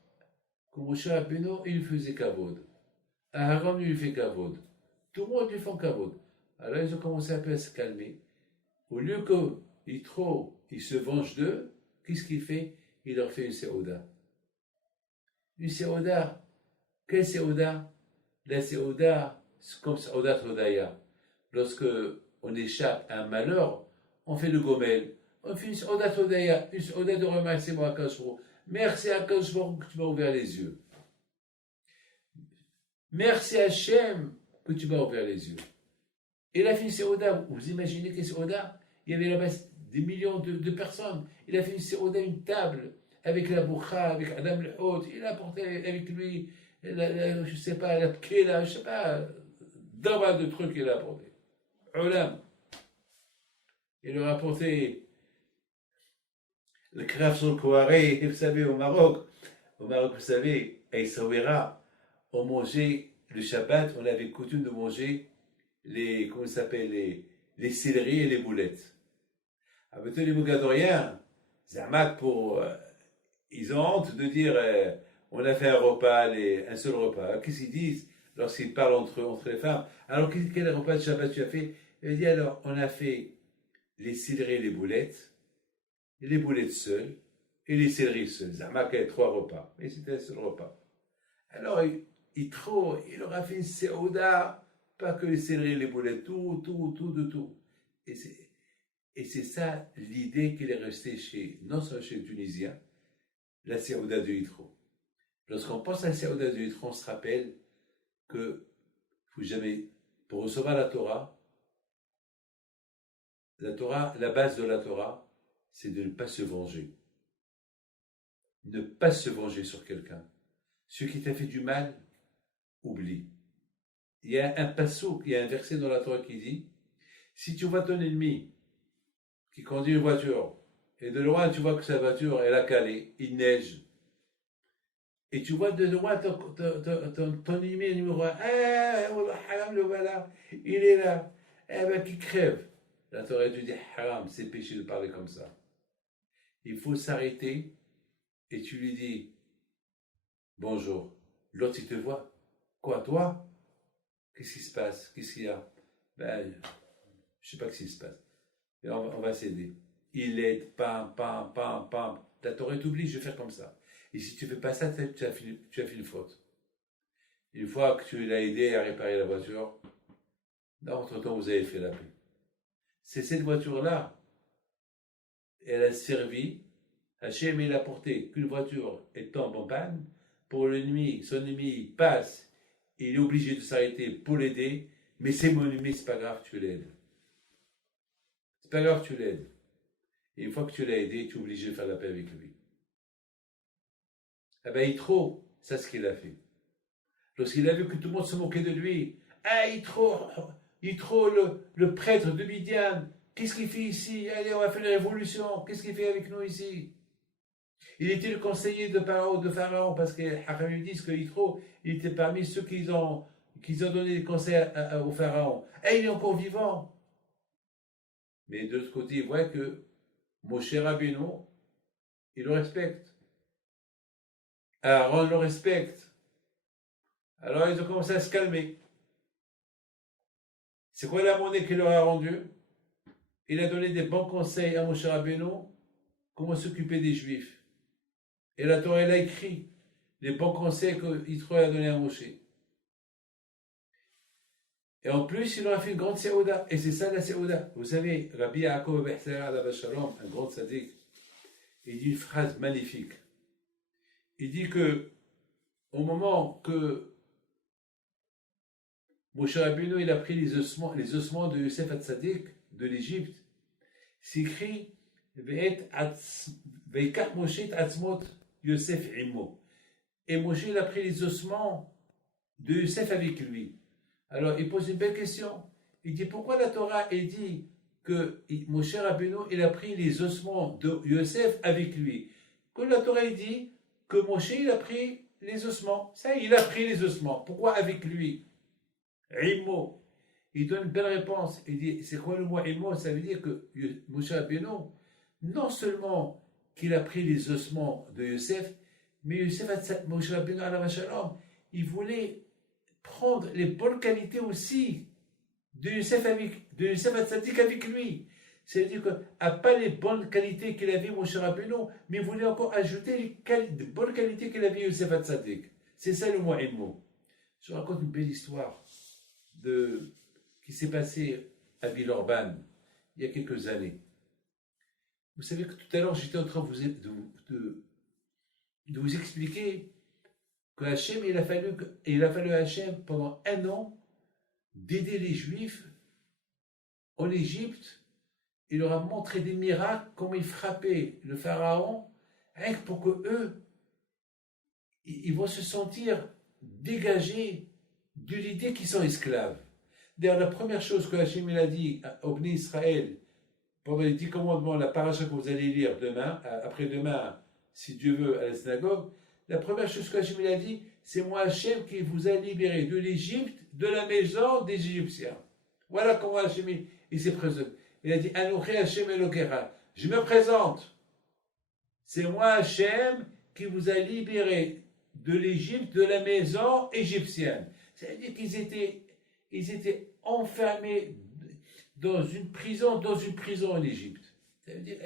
que Moshe Rabbeinu, il faisait kavod. Aaron lui fait kavod. Tout le monde lui fait kavod. Alors ils ont commencé un peu à se calmer. Au lieu que il se venge d'eux, qu'est-ce qu'il fait? Il leur fait une séouda. Une séouda. Quelle séouda? La séouda, c'est comme Séouda Todaya. Lorsque on échappe à un malheur, on fait le gomel, on fait une sauda todaya, une sauda de remerciement à Kashro. Merci à Kashro que tu m'as ouvert les yeux. Merci à Hachem que tu m'as ouvert les yeux. Et il a fait une séoda. Vous imaginez que séoda, il y avait là-bas des millions de personnes. Il a fait une séoda, une table, avec la boukha, avec Adam le Hôte. Il a apporté avec lui, je ne sais pas, la pkela, je ne sais pas, d'avoir de trucs qu'il a apporté. Olam. Il leur a apporté le kraf sur le Kouaré, vous savez, au Maroc, vous savez, à Essaouira, on mangeait le Shabbat, on avait coutume de manger les, comment ça s'appelle, les céleris et les boulettes. Avec les Mogadoriens, Zermac ils ont honte de dire on a fait un repas, un seul repas. Qu'est-ce qu'ils disent lorsqu'ils parlent entre les femmes? Alors, quel repas de Shabbat tu as fait? Il dit alors, on a fait les céleris et les boulettes seules, et les céleris seuls. Zermac avait 3 repas, mais c'était un seul repas. Alors, il leur a fait une séouda, pas que les céleris, les boulettes, tout. Et c'est ça l'idée qu'il est restée non seulement chez les Tunisiens, la séouda de Yitro. Lorsqu'on pense à la séouda de Yitro, on se rappelle que, faut jamais, pour recevoir la Torah, la base de la Torah, c'est de ne pas se venger. Ne pas se venger sur quelqu'un. Celui qui t'a fait du mal, oublie. Il y a un verset dans la Torah qui dit, si tu vois ton ennemi qui conduit une voiture, et de loin tu vois que sa voiture elle a calé, il neige, et tu vois de loin ton ennemi numéro 1, haram le voilà, il est là, qui crève. La Torah te dit, haram, c'est péché de parler comme ça. Il faut s'arrêter, et tu lui dis, bonjour. L'autre il te voit, quoi toi? Qu'est-ce qui se passe? Qu'est-ce qu'il y a? Je ne sais pas ce qui se passe. Et on va s'aider. Il aide, pam. La Torah t'oblige de faire comme ça. Et si tu ne fais pas ça, tu as fait une faute. Une fois que tu l'as aidé à réparer la voiture, dans votre temps, vous avez fait la paix. C'est cette voiture-là, elle a servi, Hachem il a porté qu'une voiture elle tombe en panne, pour l'ennemi, son ennemi passe, il est obligé de s'arrêter pour l'aider, mais c'est mon ennemi, c'est pas grave, tu l'aides. C'est pas grave, tu l'aides. Et une fois que tu l'as aidé, tu es obligé de faire la paix avec lui. Eh bien, Yitro, c'est ce qu'il a fait. Lorsqu'il a vu que tout le monde se moquait de lui, Yitro, le prêtre de Midian, qu'est-ce qu'il fait ici? Allez, on va faire la révolution, qu'est-ce qu'il fait avec nous ici? Il était le conseiller de Pharaon, parce que Hacham disent que Yitro, il était parmi ceux qui ont donné des conseils au Pharaon. Et il est encore vivant. Mais de l'autre côté, il voit que Moshe Rabbeinu, il le respecte. Aaron le respecte. Alors ils ont commencé à se calmer. C'est quoi la monnaie qu'il leur a rendue? Il a donné des bons conseils à Moshe Rabbeinu, comment s'occuper des Juifs. Et la Torah, elle a écrit les bons conseils que Yitro a donné à Moshe. Et en plus, il leur a fait une grande séouda. Et c'est ça la séouda. Vous savez, Rabbi Yaakov Abba Shalom, un grand sadique, il dit une phrase magnifique. Il dit que, au moment que Moshe Rabbeinu il a pris les ossements de Yosef Hatzadik de l'Égypte, c'est écrit Veikach Moshe Atzmot Yosef Imo. Et Moshe il a pris les ossements de Yosef avec lui. Alors il pose une belle question. Il dit pourquoi la Torah elle dit que Moshe Rabbeinu il a pris les ossements de Yosef avec lui. Que la Torah elle dit que Moshe il a pris les ossements. Ça il a pris les ossements. Pourquoi avec lui? Imo. Il donne une belle réponse. Il dit, c'est quoi le mot Imo? Ça veut dire que Moshe Rabbeinu, non seulement qu'il a pris les ossements de Yosef, mais Moshe Rabbeinu, il voulait prendre les bonnes qualités aussi de Yosef Hatzadik avec lui. C'est-à-dire qu'à pas les bonnes qualités qu'il avait Moshe Rabbeinu, mais il voulait encore ajouter les bonnes qualités qu'il avait Yosef Hatzadik. C'est ça le mot Imo. Je raconte une belle histoire qui s'est passé à Villeurbanne il y a quelques années. Vous savez que tout à l'heure, j'étais en train de vous expliquer que Hachem, il a fallu à Hachem pendant 1 an d'aider les Juifs en Égypte. Il leur a montré des miracles, comment il frappait le pharaon, rien que pour que eux, ils vont se sentir dégagés de l'idée qu'ils sont esclaves. D'ailleurs, la première chose que Hachem a dit au Bnei Israël, pendant les 10 commandements, la paracha que vous allez lire demain, après-demain, si Dieu veut, à la synagogue, la première chose que Hachem a dit, c'est moi Hachem qui vous a libéré de l'Égypte, de la maison des Égyptiens. Voilà comment Hachem il s'est présenté. Il a dit, Anouché Hachem Elokera, je me présente. C'est moi Hachem qui vous a libéré de l'Égypte, de la maison égyptienne. C'est-à-dire ils étaient enfermés dans une prison en Égypte. Ça veut dire,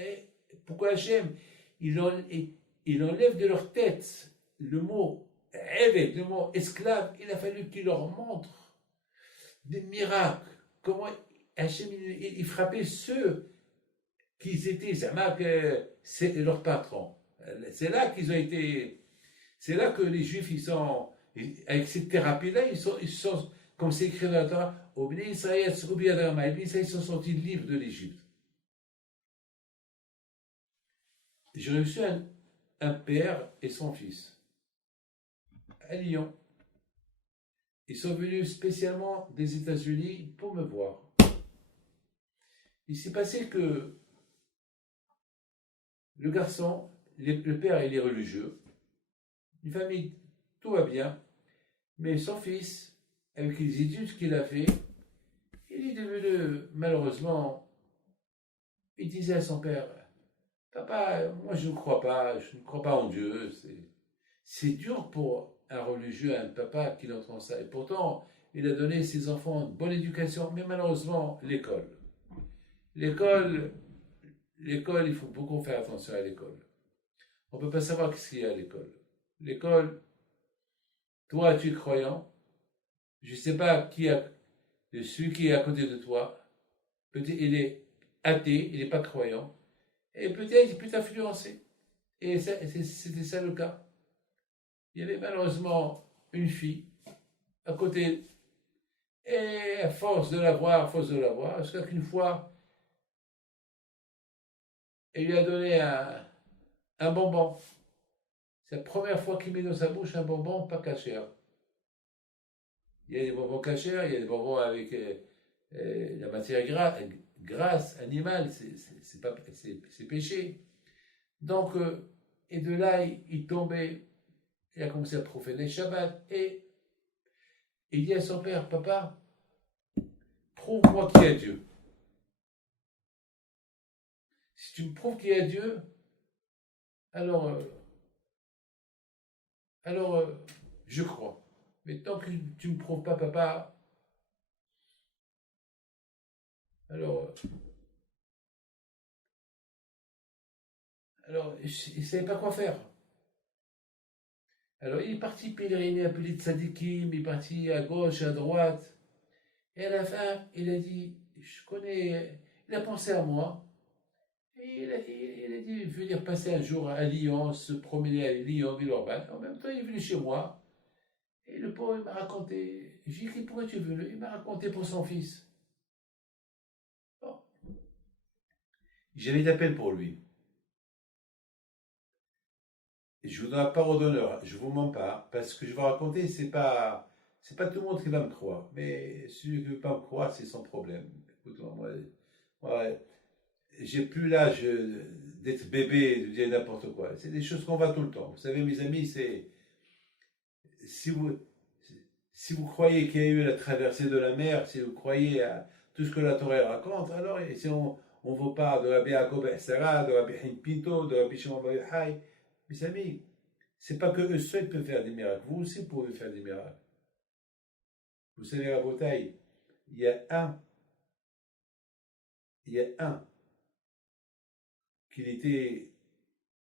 pourquoi Hachem, il enlève de leur tête le mot évêque, le mot esclave. Il a fallu qu'il leur montre des miracles. Comment Hachem, il frappait ceux qui étaient, c'est leur patron. C'est là qu'ils ont été, c'est là que les Juifs, avec cette thérapie-là, ils sont, comme c'est écrit dans la Torah, ils sont sortis libres de l'Égypte. J'ai reçu un père et son fils à Lyon. Ils sont venus spécialement des États-Unis pour me voir. Il s'est passé que le garçon, le père, il est religieux, une famille, tout va bien, mais son fils, avec les études qu'il a fait, il est devenu, malheureusement, il disait à son père, papa, moi je ne crois pas en Dieu, c'est dur pour un religieux, un papa qui entend ça, et pourtant, il a donné ses enfants une bonne éducation, mais malheureusement, l'école, il faut beaucoup faire attention à l'école. On ne peut pas savoir ce qu'il y a à l'école. L'école, toi tu es croyant, je ne sais pas celui qui est à côté de toi, peut-être il est athée, il n'est pas croyant, et peut-être il peut t'influencer. Et c'était ça le cas. Il y avait malheureusement une fille à côté, et à force de la voir, jusqu'à qu'une fois, elle lui a donné un bonbon. C'est la première fois qu'il met dans sa bouche un bonbon pas caché. Il y a des bonbons cachers, il y a des bonbons avec la matière grasse, animale, c'est péché. Donc, et de là, il tombait, il a commencé à profaner le Shabbat, et il dit à son père, papa, prouve-moi qu'il y a Dieu. Si tu me prouves qu'il y a Dieu, alors je crois. Mais tant que tu ne me prouves pas, papa, alors il ne savait pas quoi faire. Alors il est parti pèleriner un peu les tzadikim, il est parti à gauche, à droite, et à la fin, il a dit, il a pensé à moi, et il a dit venir passer un jour à Lyon, se promener à Lyon, Villeurbanne. En même temps, il est venu chez moi, et le pauvre, il m'a raconté, j'ai dit, pourquoi tu es venu? Il m'a raconté pour son fils. Bon. J'avais d'appel pour lui. Je vous donne la parole d'honneur, je vous mens pas, parce que je vais raconter, c'est pas tout le monde qui va me croire, mais celui qui ne veut pas me croire, c'est son problème. Écoute-moi, moi, j'ai plus l'âge d'être bébé, de dire n'importe quoi. C'est des choses qu'on voit tout le temps. Vous savez, mes amis, si vous croyez qu'il y a eu la traversée de la mer, si vous croyez à tout ce que la Torah raconte, alors si on vous parle de Rabbi Yaakov Sarah, de Rabbi Chaim Pinto, de Rabbi Shimon Bar Yochai, mes amis, c'est pas que eux seuls peuvent faire des miracles. Vous aussi pouvez faire des miracles. Vous savez, à Botaï, il y a un qu'il était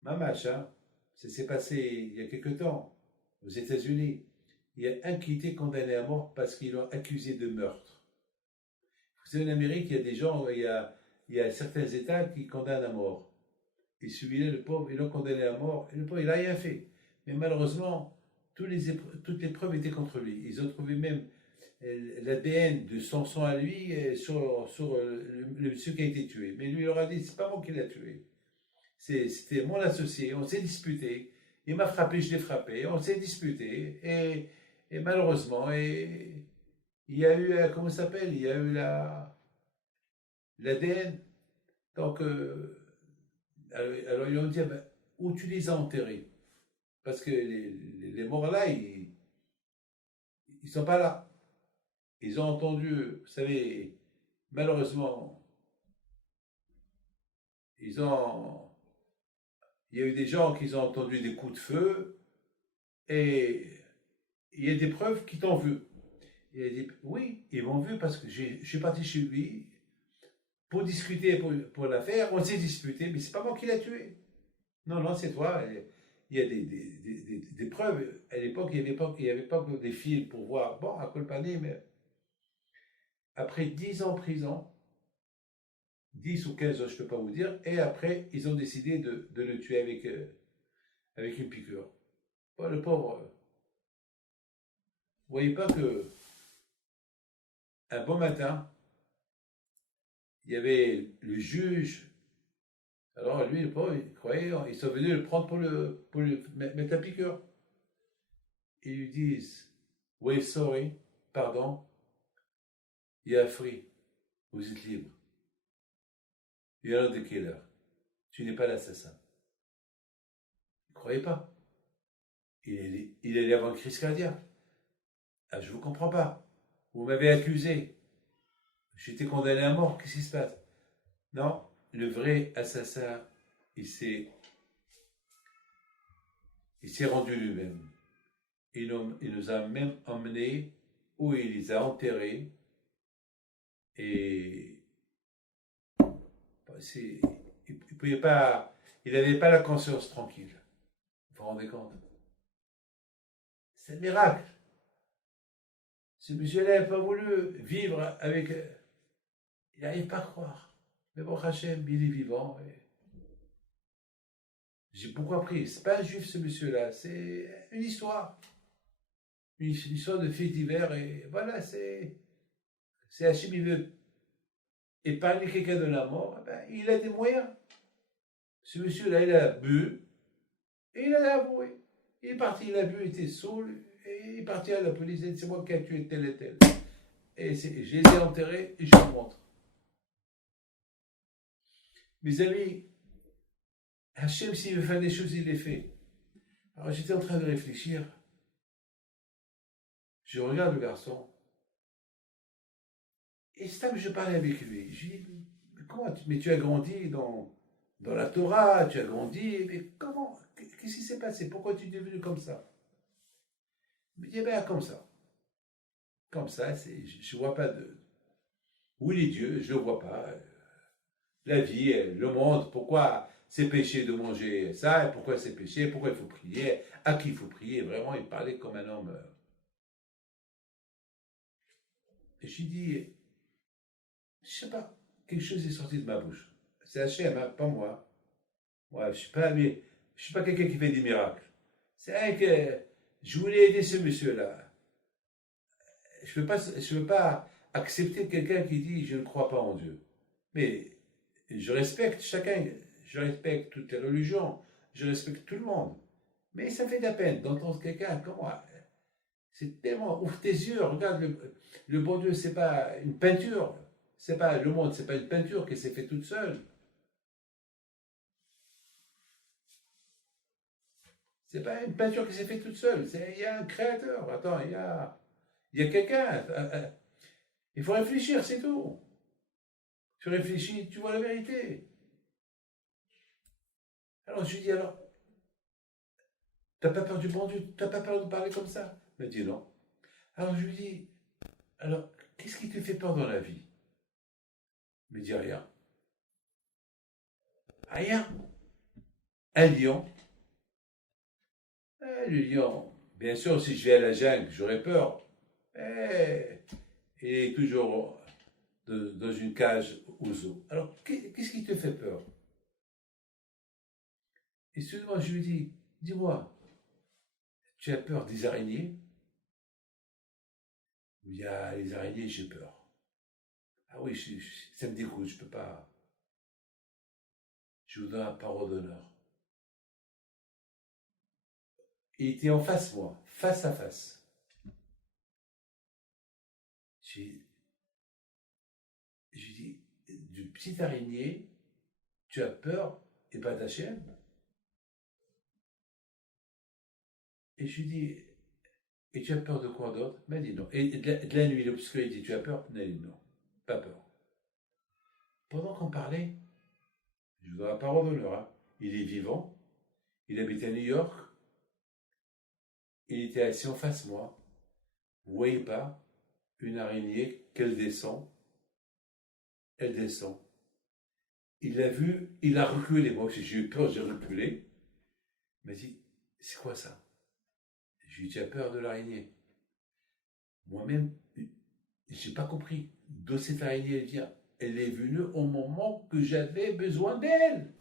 mamache, hein. Ça s'est passé il y a quelque temps aux États-Unis. Il y a un qui était condamné à mort parce qu'ils l'ont accusé de meurtre. Vous savez, en Amérique, il y a des gens, il y a certains États qui condamnent à mort. Et celui-là, le pauvre, ils l'ont condamné à mort. Et le pauvre, il n'a rien fait. Mais malheureusement, toutes les preuves étaient contre lui. Ils ont trouvé même l'ADN de son sang à lui sur le monsieur qui a été tué. Mais lui, il leur a dit, c'est pas moi qui l'ai tué. C'était mon associé. On s'est disputé. Il m'a frappé, je l'ai frappé. On s'est disputé. Et malheureusement, il y a eu, comment ça s'appelle? Il y a eu l'ADN. Donc, alors ils ont dit, ah ben, où tu les as enterrés? Parce que les morts là, ils sont pas là. Ils ont entendu, vous savez, malheureusement, ils ont, il y a eu des gens qui ont entendu des coups de feu et il y a des preuves qui t'ont vu. Il a dit, oui, ils m'ont vu parce que je suis parti chez lui pour discuter pour l'affaire. On s'est disputé, mais c'est pas moi qui l'ai tué. Non, non, c'est toi. Il y a des preuves. À l'époque, il n'y avait pas des fils pour voir. Bon, à Colpani, mais après 10 ans en prison, 10 ou 15 ans, je ne peux pas vous dire, et après, ils ont décidé de le tuer avec une piqûre. Bon, le pauvre, vous voyez pas que un bon matin, il y avait le juge. Alors lui, le pauvre, il croyait, ils sont venus le prendre pour lui mettre la piqûre. Ils lui disent, oui, sorry, pardon, you are free, vous êtes libre. You are not the killer. Tu n'es pas l'assassin. Il ne croyait pas. Il allait avoir une crise cardiaque. Ah, je ne vous comprends pas. Vous m'avez accusé. J'étais condamné à mort. Qu'est-ce qui se passe? Non, le vrai assassin, il s'est rendu lui-même. Il nous a même emmenés où il les a enterrés. Et il pouvait pas, il n'avait pas la conscience tranquille. Vous vous rendez compte? C'est un miracle. Ce monsieur-là n'a pas voulu vivre avec. Il n'arrive pas à croire. Mais bon, Hachem, il est vivant. J'ai beaucoup appris. C'est pas un juif, ce monsieur-là. C'est une histoire. Une histoire de faits divers. Et voilà, c'est Hachem, il veut épargner quelqu'un de la mort. Ben, il a des moyens. Ce monsieur-là, il a bu. Et il a avoué. Il est parti, il a bu, il était saoul. Et il est parti à la police. Il a dit, c'est moi qui ai tué tel et tel. Et je les ai enterrés et je vous montre. Mes amis, Hachem, s'il veut faire des choses, il les fait. Alors j'étais en train de réfléchir. Je regarde le garçon. Et c'est je parlais avec lui. Je lui dis, comment mais tu as grandi dans la Torah, tu as grandi, mais comment? Qu'est-ce qui s'est passé? Pourquoi tu es devenu comme ça? Il me dit, ben comme ça. Comme ça, je ne vois pas de. Où il est Dieu, je ne le vois pas. La vie, le monde, pourquoi c'est péché de manger ça, et pourquoi c'est péché, pourquoi il faut prier, à qui il faut prier, vraiment, il parlait comme un homme. Et je lui dis, je sais pas, quelque chose est sorti de ma bouche. C'est Hachem, hein, pas moi. Moi, je suis pas quelqu'un qui fait des miracles. C'est vrai que je voulais aider ce monsieur-là. Je veux pas accepter quelqu'un qui dit je ne crois pas en Dieu. Mais je respecte chacun, je respecte toutes les religions, je respecte tout le monde. Mais ça fait de la peine d'entendre quelqu'un comment. C'est tellement. Ouvre tes yeux, regarde, le bon Dieu, c'est pas une peinture. C'est pas le monde, c'est pas une peinture qui s'est fait toute seule. C'est pas une peinture qui s'est fait toute seule. Il y a un créateur. Attends, il y a quelqu'un. Il faut réfléchir, c'est tout. Tu réfléchis, tu vois la vérité. Alors je lui dis alors, t'as pas peur du bon Dieu, t'as pas peur de parler comme ça? Il me dit non. Alors je lui dis, alors qu'est-ce qui te fait peur dans la vie? Il me dit rien. Rien. Un lion. Le lion, bien sûr, si je vais à la jungle, j'aurais peur. Il est toujours dans une cage aux zoo. Alors qu'est-ce qui te fait peur? Et soudainement, je lui dis, dis-moi, tu as peur des araignées? Il me dit, ah, les araignées, j'ai peur. Ah oui, ça me dégoûte, je peux pas. Je vous donne la parole d'honneur. Il était en face de moi, face à face. J'ai dit, du petit araignée, tu as peur et pas d'Hachem? Et je lui dis, et tu as peur de quoi d'autre? Il m'a dit non. Et de la nuit, l'obscurité, tu as peur? Il m'a dit non, pas peur. Pendant qu'on parlait, je vous donne la parole d'honneur, hein, il est vivant, il habite à New York, il était assis en face de moi. Vous voyez pas une araignée qu'elle descend, elle descend. Il l'a vu, il a reculé. Moi aussi, j'ai eu peur, j'ai reculé. Il m'a dit, c'est quoi ça? J'ai eu déjà peur de l'araignée. Moi-même, j'ai pas compris d'où cette araignée vient. Elle est venue au moment que j'avais besoin d'elle.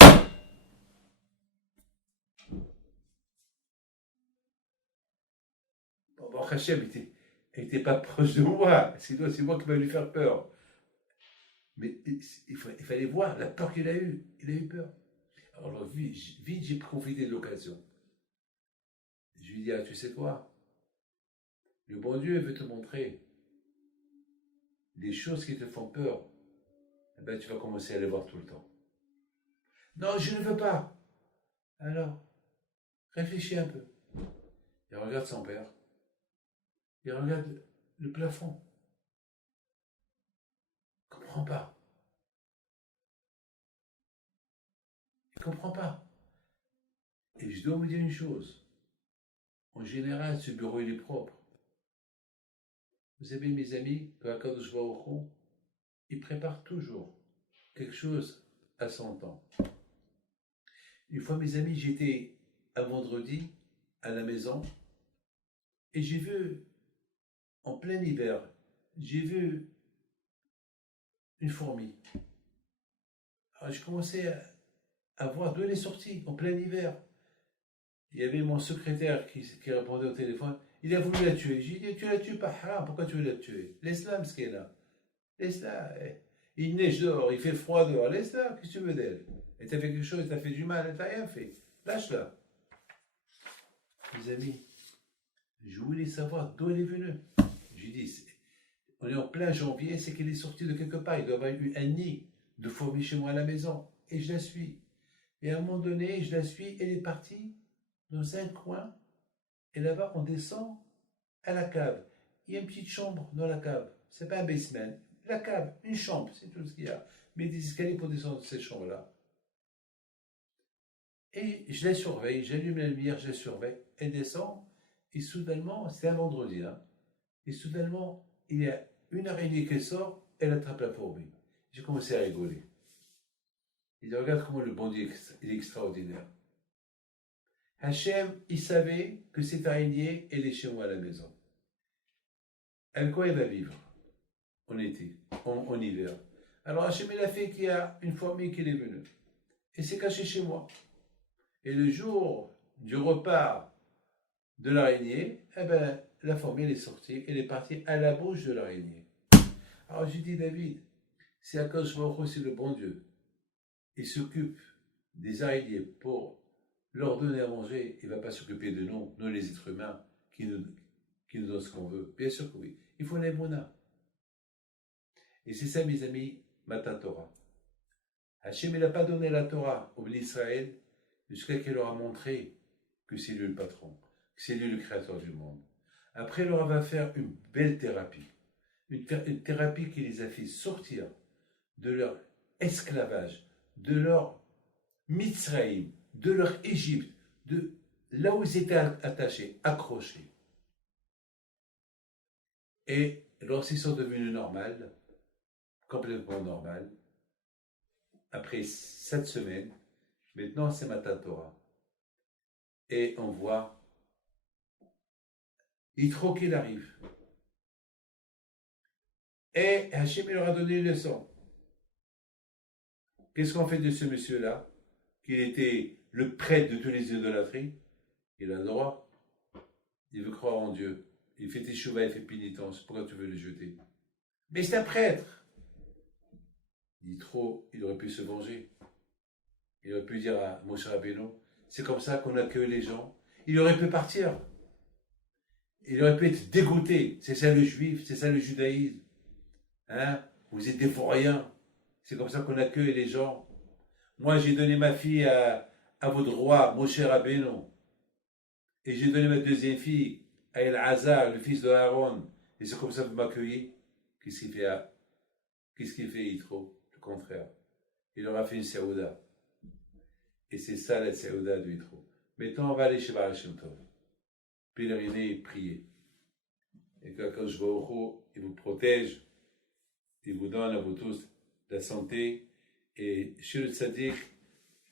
Bon, Hachem n'était pas proche de moi, sinon c'est moi qui vais lui faire peur. Mais il fallait voir la peur qu'il a eue. Il a eu peur. Alors vite, j'ai profité de l'occasion. Je lui dis, ah, tu sais quoi? Le bon Dieu veut te montrer les choses qui te font peur. Eh ben, tu vas commencer à les voir tout le temps. Non, je ne veux pas. Alors, réfléchis un peu. Il regarde son père. Il regarde le plafond. Il ne comprend pas. Il ne comprend pas. Et je dois vous dire une chose. En général, ce bureau, il est propre. Vous savez, mes amis, quand Akadosh Baruch Hu, il prépare toujours quelque chose à son temps. Une fois, mes amis, j'étais un vendredi à la maison et j'ai vu, en plein hiver, j'ai vu une fourmi. Alors, j'ai commencé à voir d'où elle est sortie, en plein hiver. Il y avait mon secrétaire qui répondait au téléphone. Il a voulu la tuer. J'ai dit, tu la tues pas, haram, pourquoi tu veux la tuer? Laisse-la, ce qu'elle est là. Laisse-la. Il neige dehors, il fait froid dehors. Laisse-la, qu'est-ce que tu veux d'elle? Elle t'a fait quelque chose, elle t'a fait du mal, elle t'a rien fait. Lâche-la. Mes amis, je voulais savoir d'où elle est venue. J'ai dit, on est en plein janvier, c'est qu'elle est sortie de quelque part. Il doit y avoir eu un nid de fourmis chez moi à la maison. Et je la suis. Et à un moment donné, je la suis, elle est partie dans un coin. Et là-bas, on descend à la cave. Il y a une petite chambre dans la cave. C'est pas un basement. La cave, une chambre, c'est tout ce qu'il y a. Mais des escaliers pour descendre de cette chambre-là. Et je la surveille, j'allume la lumière, je la surveille. Elle descend, et soudainement, c'est un vendredi, hein, et soudainement, il y a une araignée qui sort, elle attrape la fourmi. J'ai commencé à rigoler. Il dit, regarde comment le bon Dieu est extraordinaire. Hachem, il savait que cette araignée, elle est chez moi à la maison. Avec quoi elle va vivre en été, en hiver? Alors Hachem, il a fait qu'il y a une fourmi qui est venue. Et s'est cachée chez moi. Et le jour du repas de l'araignée, eh ben, la fourmi, elle est sortie, elle est partie à la bouche de l'araignée. Alors j'ai dit, David, c'est Akadosh Baruch Hu, c'est le bon Dieu. Il s'occupe des araignées pour leur donner à manger. Il ne va pas s'occuper de nous, nous les êtres humains, qui nous donnent ce qu'on veut. Bien sûr que oui. Il faut l'émouna. Et c'est ça, mes amis, Matan Torah. Hachem, il n'a pas donné la Torah au Béni Israël jusqu'à qu'il leur a montré que c'est lui le patron, que c'est lui le créateur du monde. Après, il leur va faire une belle thérapie. Une thérapie qui les a fait sortir de leur esclavage, de leur Mitzraïm, de leur Égypte, de là où ils étaient attachés, accrochés. Et lorsqu'ils sont devenus normaux, complètement normaux, après 7 semaines, maintenant c'est Matan Torah. Et on voit Yitro qu'il arrive. Et Hachem leur a donné une leçon. Qu'est-ce qu'on fait de ce monsieur-là? Qu'il était le prêtre de tous les idolâtries, il a le droit. Il veut croire en Dieu. Il fait teshuva, il fait pénitence. Pourquoi tu veux le jeter? Mais c'est un prêtre. Il dit trop, il aurait pu se venger. Il aurait pu dire à Moshe Rabbeinu, c'est comme ça qu'on accueille les gens. Il aurait pu partir. Il aurait pu être dégoûté. C'est ça le juif, c'est ça le judaïsme. Hein? Vous êtes des vauriens. C'est comme ça qu'on accueille les gens. Moi, j'ai donné ma fille à votre roi, Moshe Rabbeinu. Et j'ai donné ma deuxième fille à El-Hazar, le fils de Aaron. Et c'est comme ça que vous m'accueillez. Qu'est-ce qu'il fait, Yitro? Le contraire. Il leur a fait une saouda. Et c'est ça la saouda de Yitro. Maintenant, on va aller chez Baal Shem Tov. Pèleriner et prier. Et que Akadosh Baruch Hu, il vous protège, il vous donne à vous tous la santé. Et chez le tzaddik,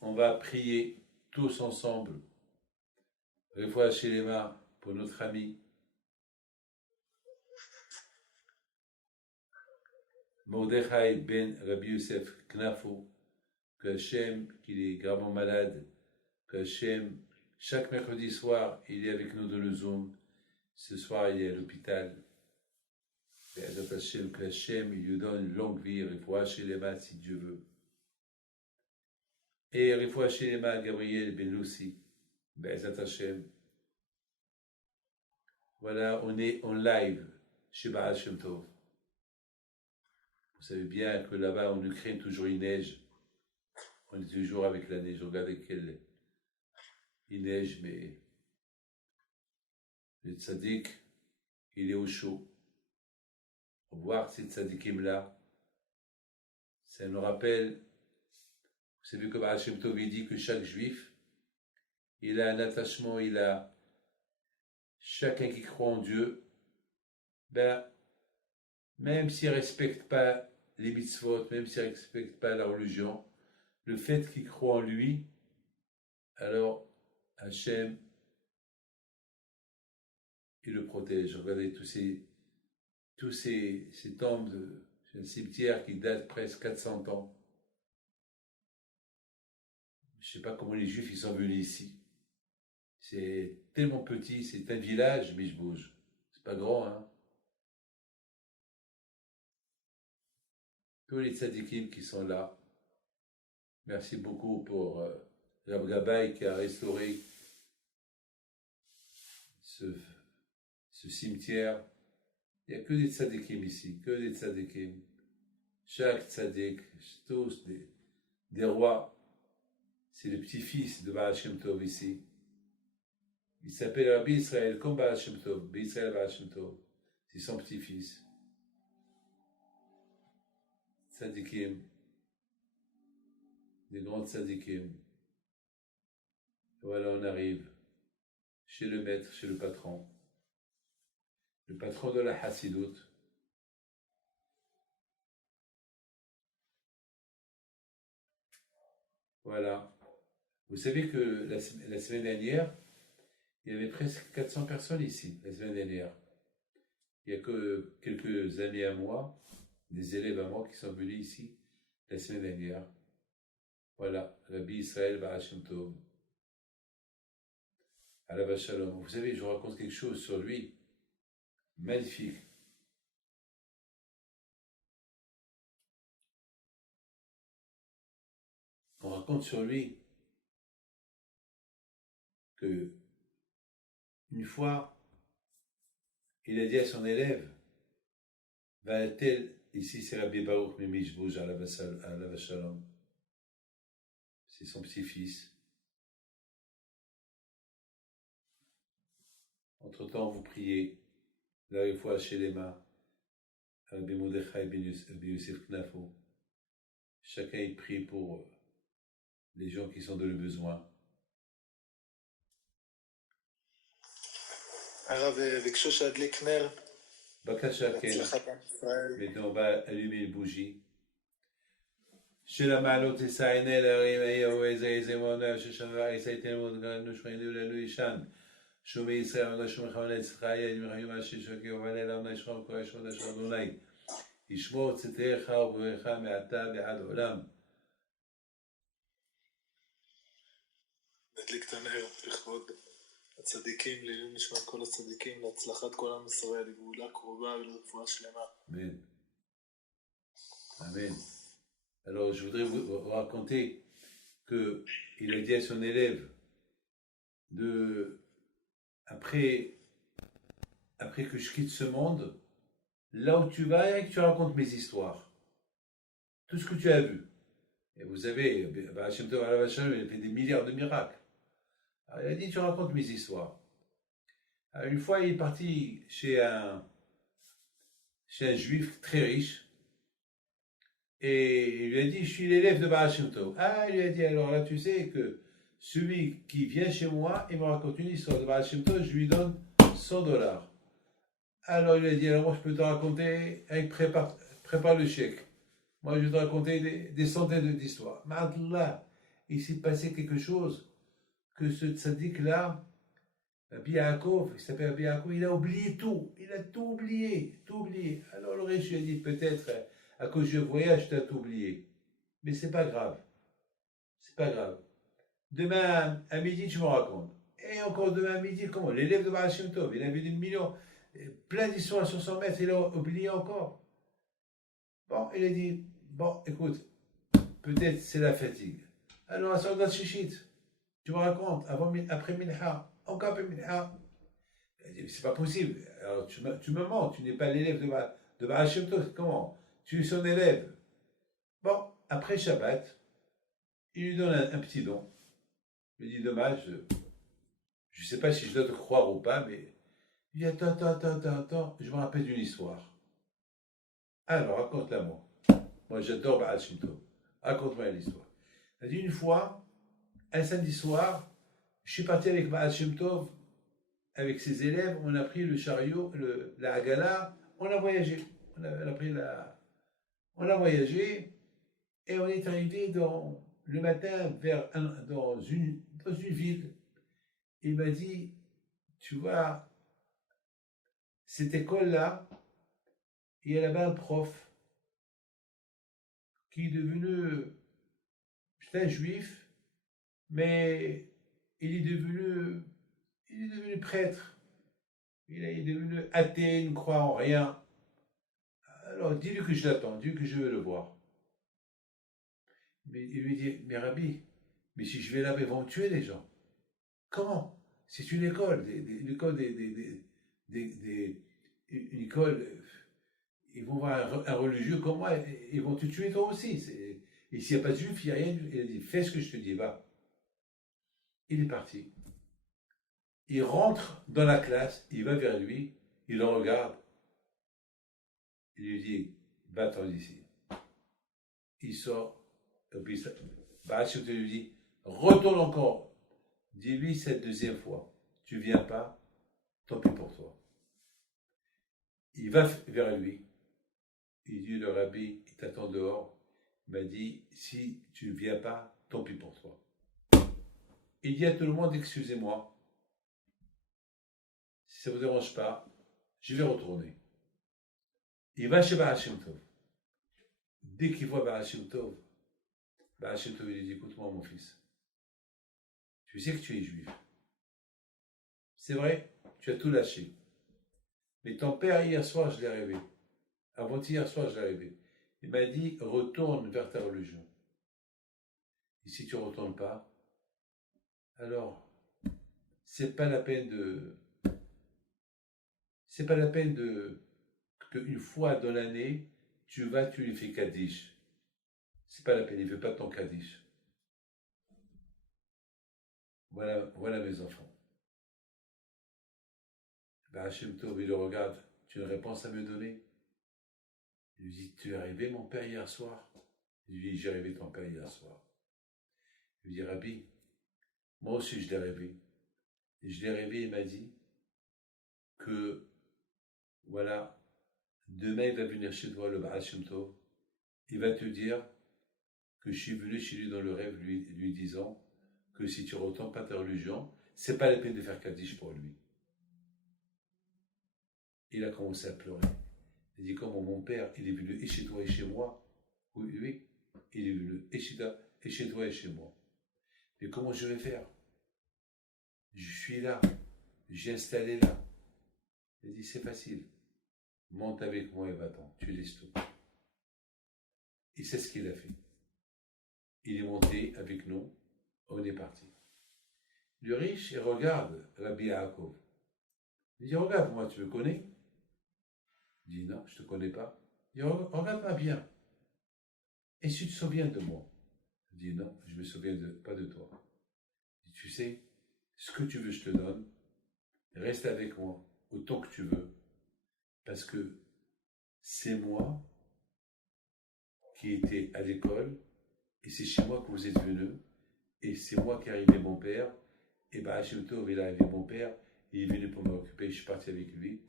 on va prier tous ensemble. Refoua Shelema pour notre ami Mordechai ben Rabbi Yosef Knafo, que Hachem, qu'il est gravement malade, que Hachem, chaque mercredi soir, il est avec nous dans le Zoom. Ce soir, il est à l'hôpital. Et Hachem, que Hachem, il lui donne une longue vie, Refoua Shelema, si Dieu veut. Et Refoua Shelema, Gabriel ben Lucy, Be'ezat Hachem. Voilà, on est en live chez Baal Shem Tov. Vous savez bien que là-bas, en Ukraine, toujours il neige. On est toujours avec la neige. Regardez quelle il neige, mais le tzaddik, il est au chaud. Pour voir ces tzaddikim-là, ça nous rappelle, vous savez que Baal Shem Tov, il dit que chaque juif, il a un attachement, il a chacun qui croit en Dieu, ben, même s'il ne respecte pas les mitzvot, même s'il ne respecte pas la religion, le fait qu'il croit en lui, alors Hachem, il le protège. Regardez tous ces tombes, c'est un cimetière qui date presque 400 ans. Je ne sais pas comment les Juifs ils sont venus ici. C'est tellement petit, c'est un village, mais je bouge. C'est pas grand, hein. Tous les tzadikim qui sont là. Merci beaucoup pour Rav Gabay qui a restauré ce cimetière. Il n'y a que des tzadikim ici, que des tzadikim. Chaque tzadik, tous des rois. C'est le petit-fils de Baal Shem Tov ici. Il s'appelle Rabbi Israël comme Baal Shem Tov, Israël Baal Shem Tov. C'est son petit-fils. Tzadikim, des grands tzadikim. Voilà, on arrive chez le maître, chez le patron de la Hassidout. Voilà. Vous savez que la semaine dernière, il y avait presque 400 personnes ici, la semaine dernière. Il n'y a que quelques amis à moi, des élèves à moi qui sont venus ici la semaine dernière. Voilà, Rabbi Israël Baal Shem Tov. Alav Shalom. Vous savez, je vous raconte quelque chose sur lui. Magnifique. On raconte sur lui que une fois, il a dit à son élève, va-t-elle, ici c'est Rabbi Baruch Mimishbouj Alav Shalom. C'est son petit-fils. Entre-temps, vous priez, la Refoua Shelema, Rabbi Mordechai ben Yosef Knafo. Chacun y prie pour les gens qui sont dans le besoin. הרב, ביקשו שידליק נר. בבקשה, כן. להצלחת עם ישראל. Maintenant, on va allumer une bougie. של המעלות תשאינה להרים היהו איזה מונה ששמר יסייתן מאוד גרנו שכינו לנו ישן. שומי ישראל לא שומי חמנה אצלך יד מחיים השיר שוקי ובנה להם נשכם כל ישמות אשר אדוני. ישמור צאתך ובואך מעתה ועד עולם. להדליק את הנר לכבוד הצדיקים, לעילוי נשמת כל הצדיקים, להצלחת כל עם ישראל, לגאולה קרובה ולרפואה שלמה. Amen. Amen. Alors, je voudrais vous raconter qu'il a dit à son élève, après que je quitte ce monde, là où tu vas et que tu racontes mes histoires, tout ce que tu as vu. Et vous savez, Hachem Tov Alav Hashem, il a fait des milliards de miracles. Alors, il a dit, tu racontes mes histoires. Alors, une fois, il est parti chez un juif très riche, et il lui a dit, je suis l'élève de Baal Shem Tov. Ah, il lui a dit, alors là, tu sais que celui qui vient chez moi, il me raconte une histoire de Baal Shem Tov, je lui donne $100. Alors il lui a dit, alors moi je peux te raconter, prépare le chèque. Moi je vais te raconter des centaines d'histoires. Mais là, il s'est passé quelque chose que ce tzaddik-là, Rabbi Yaakov, il s'appelle Rabbi Yaakov, il a oublié tout. Il a tout oublié, tout oublié. Alors le riche lui a dit, peut-être à cause du voyage, tu as tout oublié. Mais c'est pas grave. C'est pas grave. Demain à midi, tu me racontes. Et encore demain à midi, comment? L'élève de Baal Shem Tov, il a vu des millions, plein d'histoires sur 100 mètres, il a oublié encore. Bon, il a dit, bon, écoute, peut-être c'est la fatigue. Alors, à Saudat Shishit, tu me racontes, après Minha, encore après Minha. Il a dit, c'est pas possible. Alors, tu me mens, tu n'es pas l'élève de Baal Shem Tov, comment? Tu es son élève. Bon, après Shabbat, il lui donne un petit don. Il lui dit, dommage, je ne sais pas si je dois te croire ou pas, mais il dit, attends, je me rappelle d'une histoire. Alors, raconte-la moi. Moi, j'adore Baal Shem Tov. Raconte-moi l'histoire. Il a dit, une fois, un samedi soir, je suis parti avec Baal Shem Tov, avec ses élèves, on a pris le chariot, la Hagala, on a voyagé. On a voyagé, et on est arrivé le matin dans une ville. Il m'a dit, tu vois, cette école-là, il y a là-bas un prof qui est devenu, c'est un juif, mais il est devenu prêtre. Il est devenu athée, il ne croit en rien. Alors dis-lui que je l'attends, dis-lui que je veux le voir. Mais il lui dit, mais Rabbi, mais si je vais là-bas, ils vont tuer les gens. Comment? C'est une école, une école, ils vont voir un religieux comme moi, ils vont te tuer toi aussi. Et s'il n'y a pas de juif, il n'y a rien. Il a dit, fais ce que je te dis, va. Il est parti. Il rentre dans la classe, il va vers lui, il le regarde. Il lui dit, va-t'en d'ici. Il sort, et puis Baal lui dit, retourne encore. Dis-lui cette deuxième fois, tu viens pas, tant pis pour toi. Il va vers lui. Il dit, le rabbi, il t'attend dehors. Il m'a dit, si tu ne viens pas, tant pis pour toi. Il dit à tout le monde, excusez-moi, si ça ne vous dérange pas, je vais retourner. Il va chez Baal Shem Tov. Dès qu'il voit Baal Shem Tov lui dit, écoute-moi mon fils, tu sais que tu es juif. C'est vrai, tu as tout lâché. Mais ton père, hier soir, je l'ai rêvé. Avant-hier soir, je l'ai rêvé. Il m'a dit, retourne vers ta religion. Et si tu ne retournes pas, alors, c'est pas la peine qu'une fois dans l'année, tu lui fais Kaddish. C'est pas la peine, il ne veut pas ton Kaddish. Voilà mes enfants. Hachem Tov, il le regarde, tu as une réponse à me donner? Il lui dit, tu es arrivé mon père hier soir? Il lui dit, j'ai rêvé ton père hier soir. Il lui dit, Rabbi, moi aussi je l'ai rêvé. Et je l'ai rêvé, il m'a dit que, voilà, demain il va venir chez toi, le Baal Shem Tov, il va te dire que je suis venu chez lui dans le rêve, lui disant que si tu ne retournes pas ta religion, c'est pas la peine de faire Kaddish pour lui. Il a commencé à pleurer. Il dit, comment mon père, il est venu et chez toi et chez moi? Oui, il est venu et chez toi et chez moi. Mais comment je vais faire? Je suis là. J'ai installé là. Il dit, c'est facile. Monte avec moi et va-t'en. Tu laisses tout. Et c'est ce qu'il a fait. Il est monté avec nous. On est parti. Le riche, il regarde Rabbi Yaakov. Il dit, regarde-moi, tu me connais? Il dit, non, je ne te connais pas. Il dit, regarde-moi bien. Et si tu te souviens de moi? Il dit, non, je ne me souviens pas de toi. Il dit, tu sais, ce que tu veux, je te donne. Reste avec moi autant que tu veux. Parce que c'est moi qui étais à l'école et c'est chez moi que vous êtes venus. Et c'est moi qui est arrivé mon père. Et Hachem Tov, il est arrivé mon père. Il est venu pour m'occuper. Je suis parti avec lui.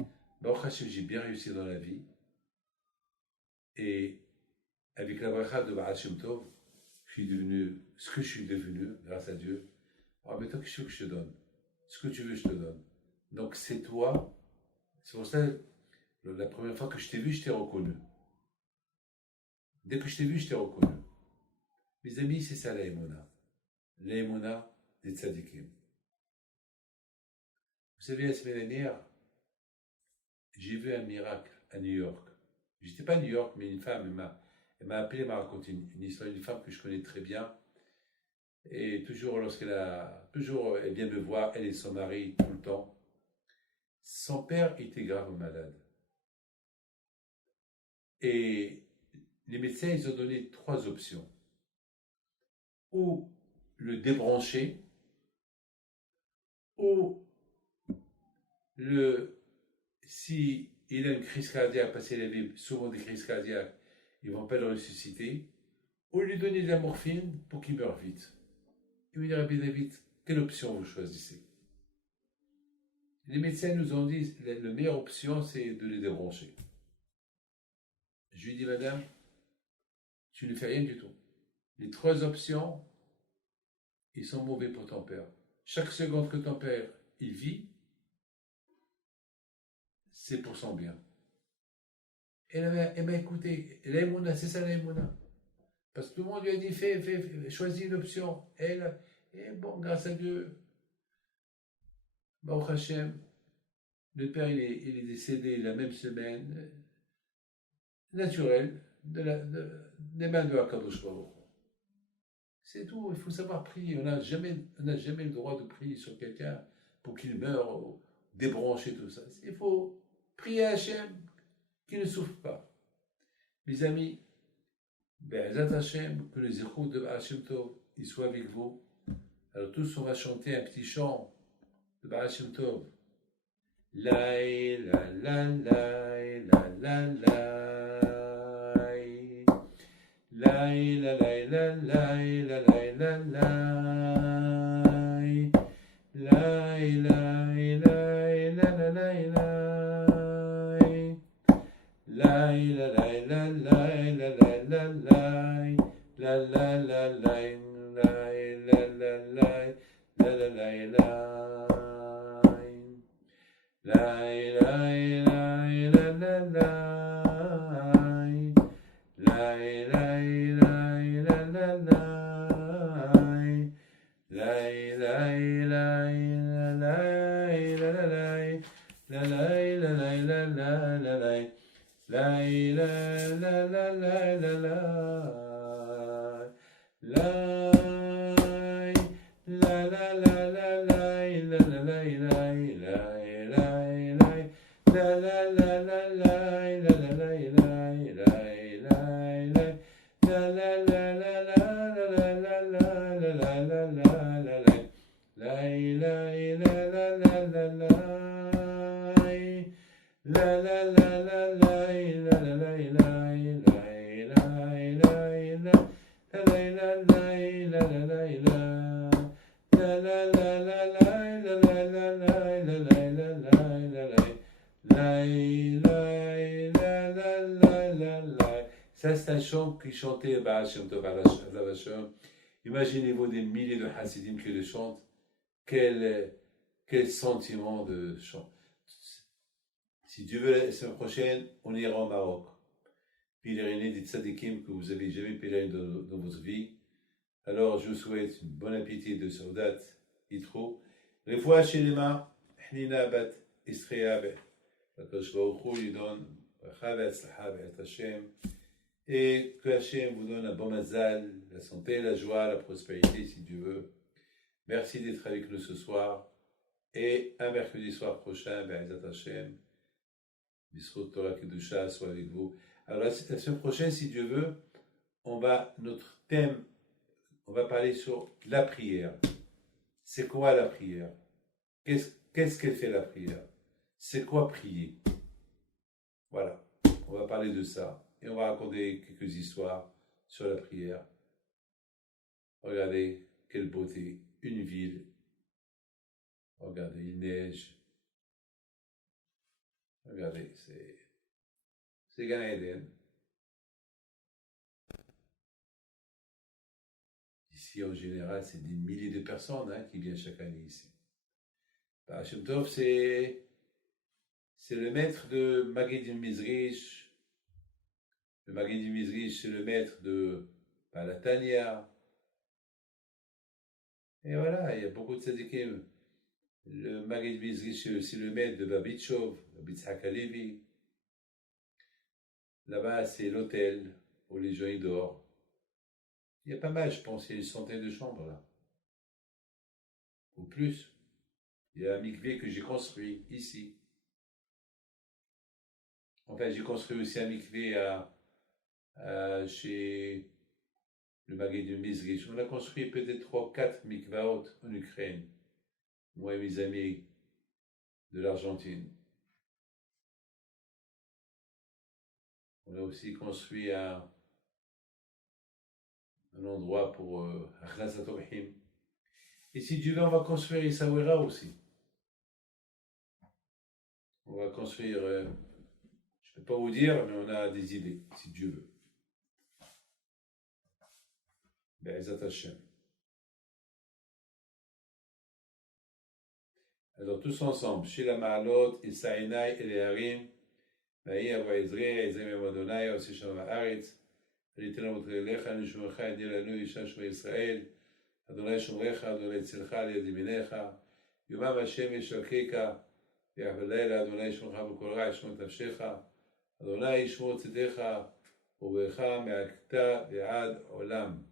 Hachem, j'ai bien réussi dans la vie. Et avec la bracha de Hachem Tov, je suis devenu ce que je suis devenu, grâce à Dieu. Alors maintenant, qu'est-ce que je te donne? Ce que tu veux, je te donne. Donc c'est toi. C'est pour ça, la première fois que je t'ai vu, je t'ai reconnu. Dès que je t'ai vu, je t'ai reconnu. Mes amis, c'est ça la Emouna. La Emouna des tzadikim. Vous savez, la semaine dernière, j'ai vu un miracle à New York. J'étais pas à New York, mais une femme, elle m'a appelé, elle m'a raconté une histoire d'une femme que je connais très bien. Et toujours, elle vient me voir, elle et son mari, tout le temps. Son père était grave malade. Et les médecins, ils ont donné 3 options. Ou le débrancher, ou si il a une crise cardiaque, parce qu'il avait souvent des crises cardiaques, ils ne vont pas le ressusciter, ou lui donner de la morphine pour qu'il meure vite. Il me dit, Rabbi David, quelle option vous choisissez? Les médecins nous ont dit, la meilleure option, c'est de les débrancher. Je lui dis, madame, tu ne fais rien du tout. Les 3 options, ils sont mauvais pour ton père. Chaque seconde que ton père, il vit, c'est pour son bien. Elle m'a écouté. L'aïmouna, c'est ça l'aïmouna. Parce que tout le monde lui a dit, choisis une option. Et bon, grâce à Dieu, Baruch Hashem, le père, il est décédé la même semaine, naturel, des mains de Hakadosh Baruch. C'est tout, il faut savoir prier. On n'a jamais le droit de prier sur quelqu'un pour qu'il meure, ou débrancher tout ça. Il faut prier à Hachem qu'il ne souffre pas. Mes amis, Be'ezat Hachem, que les échos de Hachem Tov, ils soient avec vous. Alors tous, on va chanter un petit chant de Hachem Tov. La la la la la la la. La la la la la la la la. La la la la la la la. La la la la la la la la. La la la la la la la la. La la la la. La la la la la la. La la la la la la. La la la la la la la la la la la la. La la la la la la la. La la la la la la la la la Ça, c'est un chant qui chantait Baal Shem Tov Alav Hashem. Imaginez-vous des milliers de Hasidim qui le chantent. Quel sentiment de chant. Si Dieu veut, la semaine prochaine, on ira au Maroc. Pèleriner des tzadikim que vous avez jamais pèleriné dans votre vie. Alors, je vous souhaite une bonne appétit de Saudat Yitro. רפואה שלמה, חנינה בת אסתחיה בן. הקדוש ברוך הוא lui donne ברכה והצלחה בעזרת השם. Et que Hachem vous donne un bon mazal, la santé, la joie, la prospérité, si Dieu veut. Merci d'être avec nous ce soir. Et un mercredi soir prochain, Be'ezat Hachem, Bisrut Torah Kedusha soit avec vous. Alors la semaine prochaine, si Dieu veut, notre thème, on va parler sur la prière. C'est quoi la prière? Qu'est-ce qu'elle fait la prière? C'est quoi prier? Voilà, on va parler de ça. Et on va raconter quelques histoires sur la prière. Regardez, quelle beauté, une ville. Regardez, il neige. Regardez, c'est Gan Eden. Ici, en général, c'est des milliers de personnes qui viennent chaque année ici. Hachem Tov, c'est le maître de Maggid Mizrich. Le Maggid Mizrich, c'est le maître de Balatania. Et voilà, il y a beaucoup de tzadikim. Le Maggid Mizrich, c'est aussi le maître de Babitchov, Bitzhak Alevi. Là-bas, c'est l'hôtel où les gens y dorment. Il y a pas mal, je pense, il y a une centaine de chambres là. Ou plus. Il y a un mikvé que j'ai construit ici. Enfin, j'ai construit aussi un mikvé chez le Maggid Mizrich. On a construit peut-être 3 ou 4 mikvaot en Ukraine. Moi et mes amis de l'Argentine. On a aussi construit un endroit pour Achnasat Orhim. Et si Dieu veut, on va construire Issawera aussi. On va construire, je ne peux pas vous dire, mais on a des idées, si Dieu veut. Be'ezat Hashem. Alors tous ensemble, chez la Ma'alot, Isaïnaï et les Harim, Maï Avoizri, Ezem Adonai, aussi Shem Haaretz, Alitena Motrelecha, Nishumecha, Edilanu, Isha Shema Israël, Adonai Shomrecha, Adonai Tzilcha, Liad Yeminecha, Yomam Hashem Yeshakeka, Yahvelela, Adonai Shomcha B'kol Ra, Yishmot Nafshecha, Adonai Yishmot Tzedecha, Ubecha Me'akta Ve'ad Olam.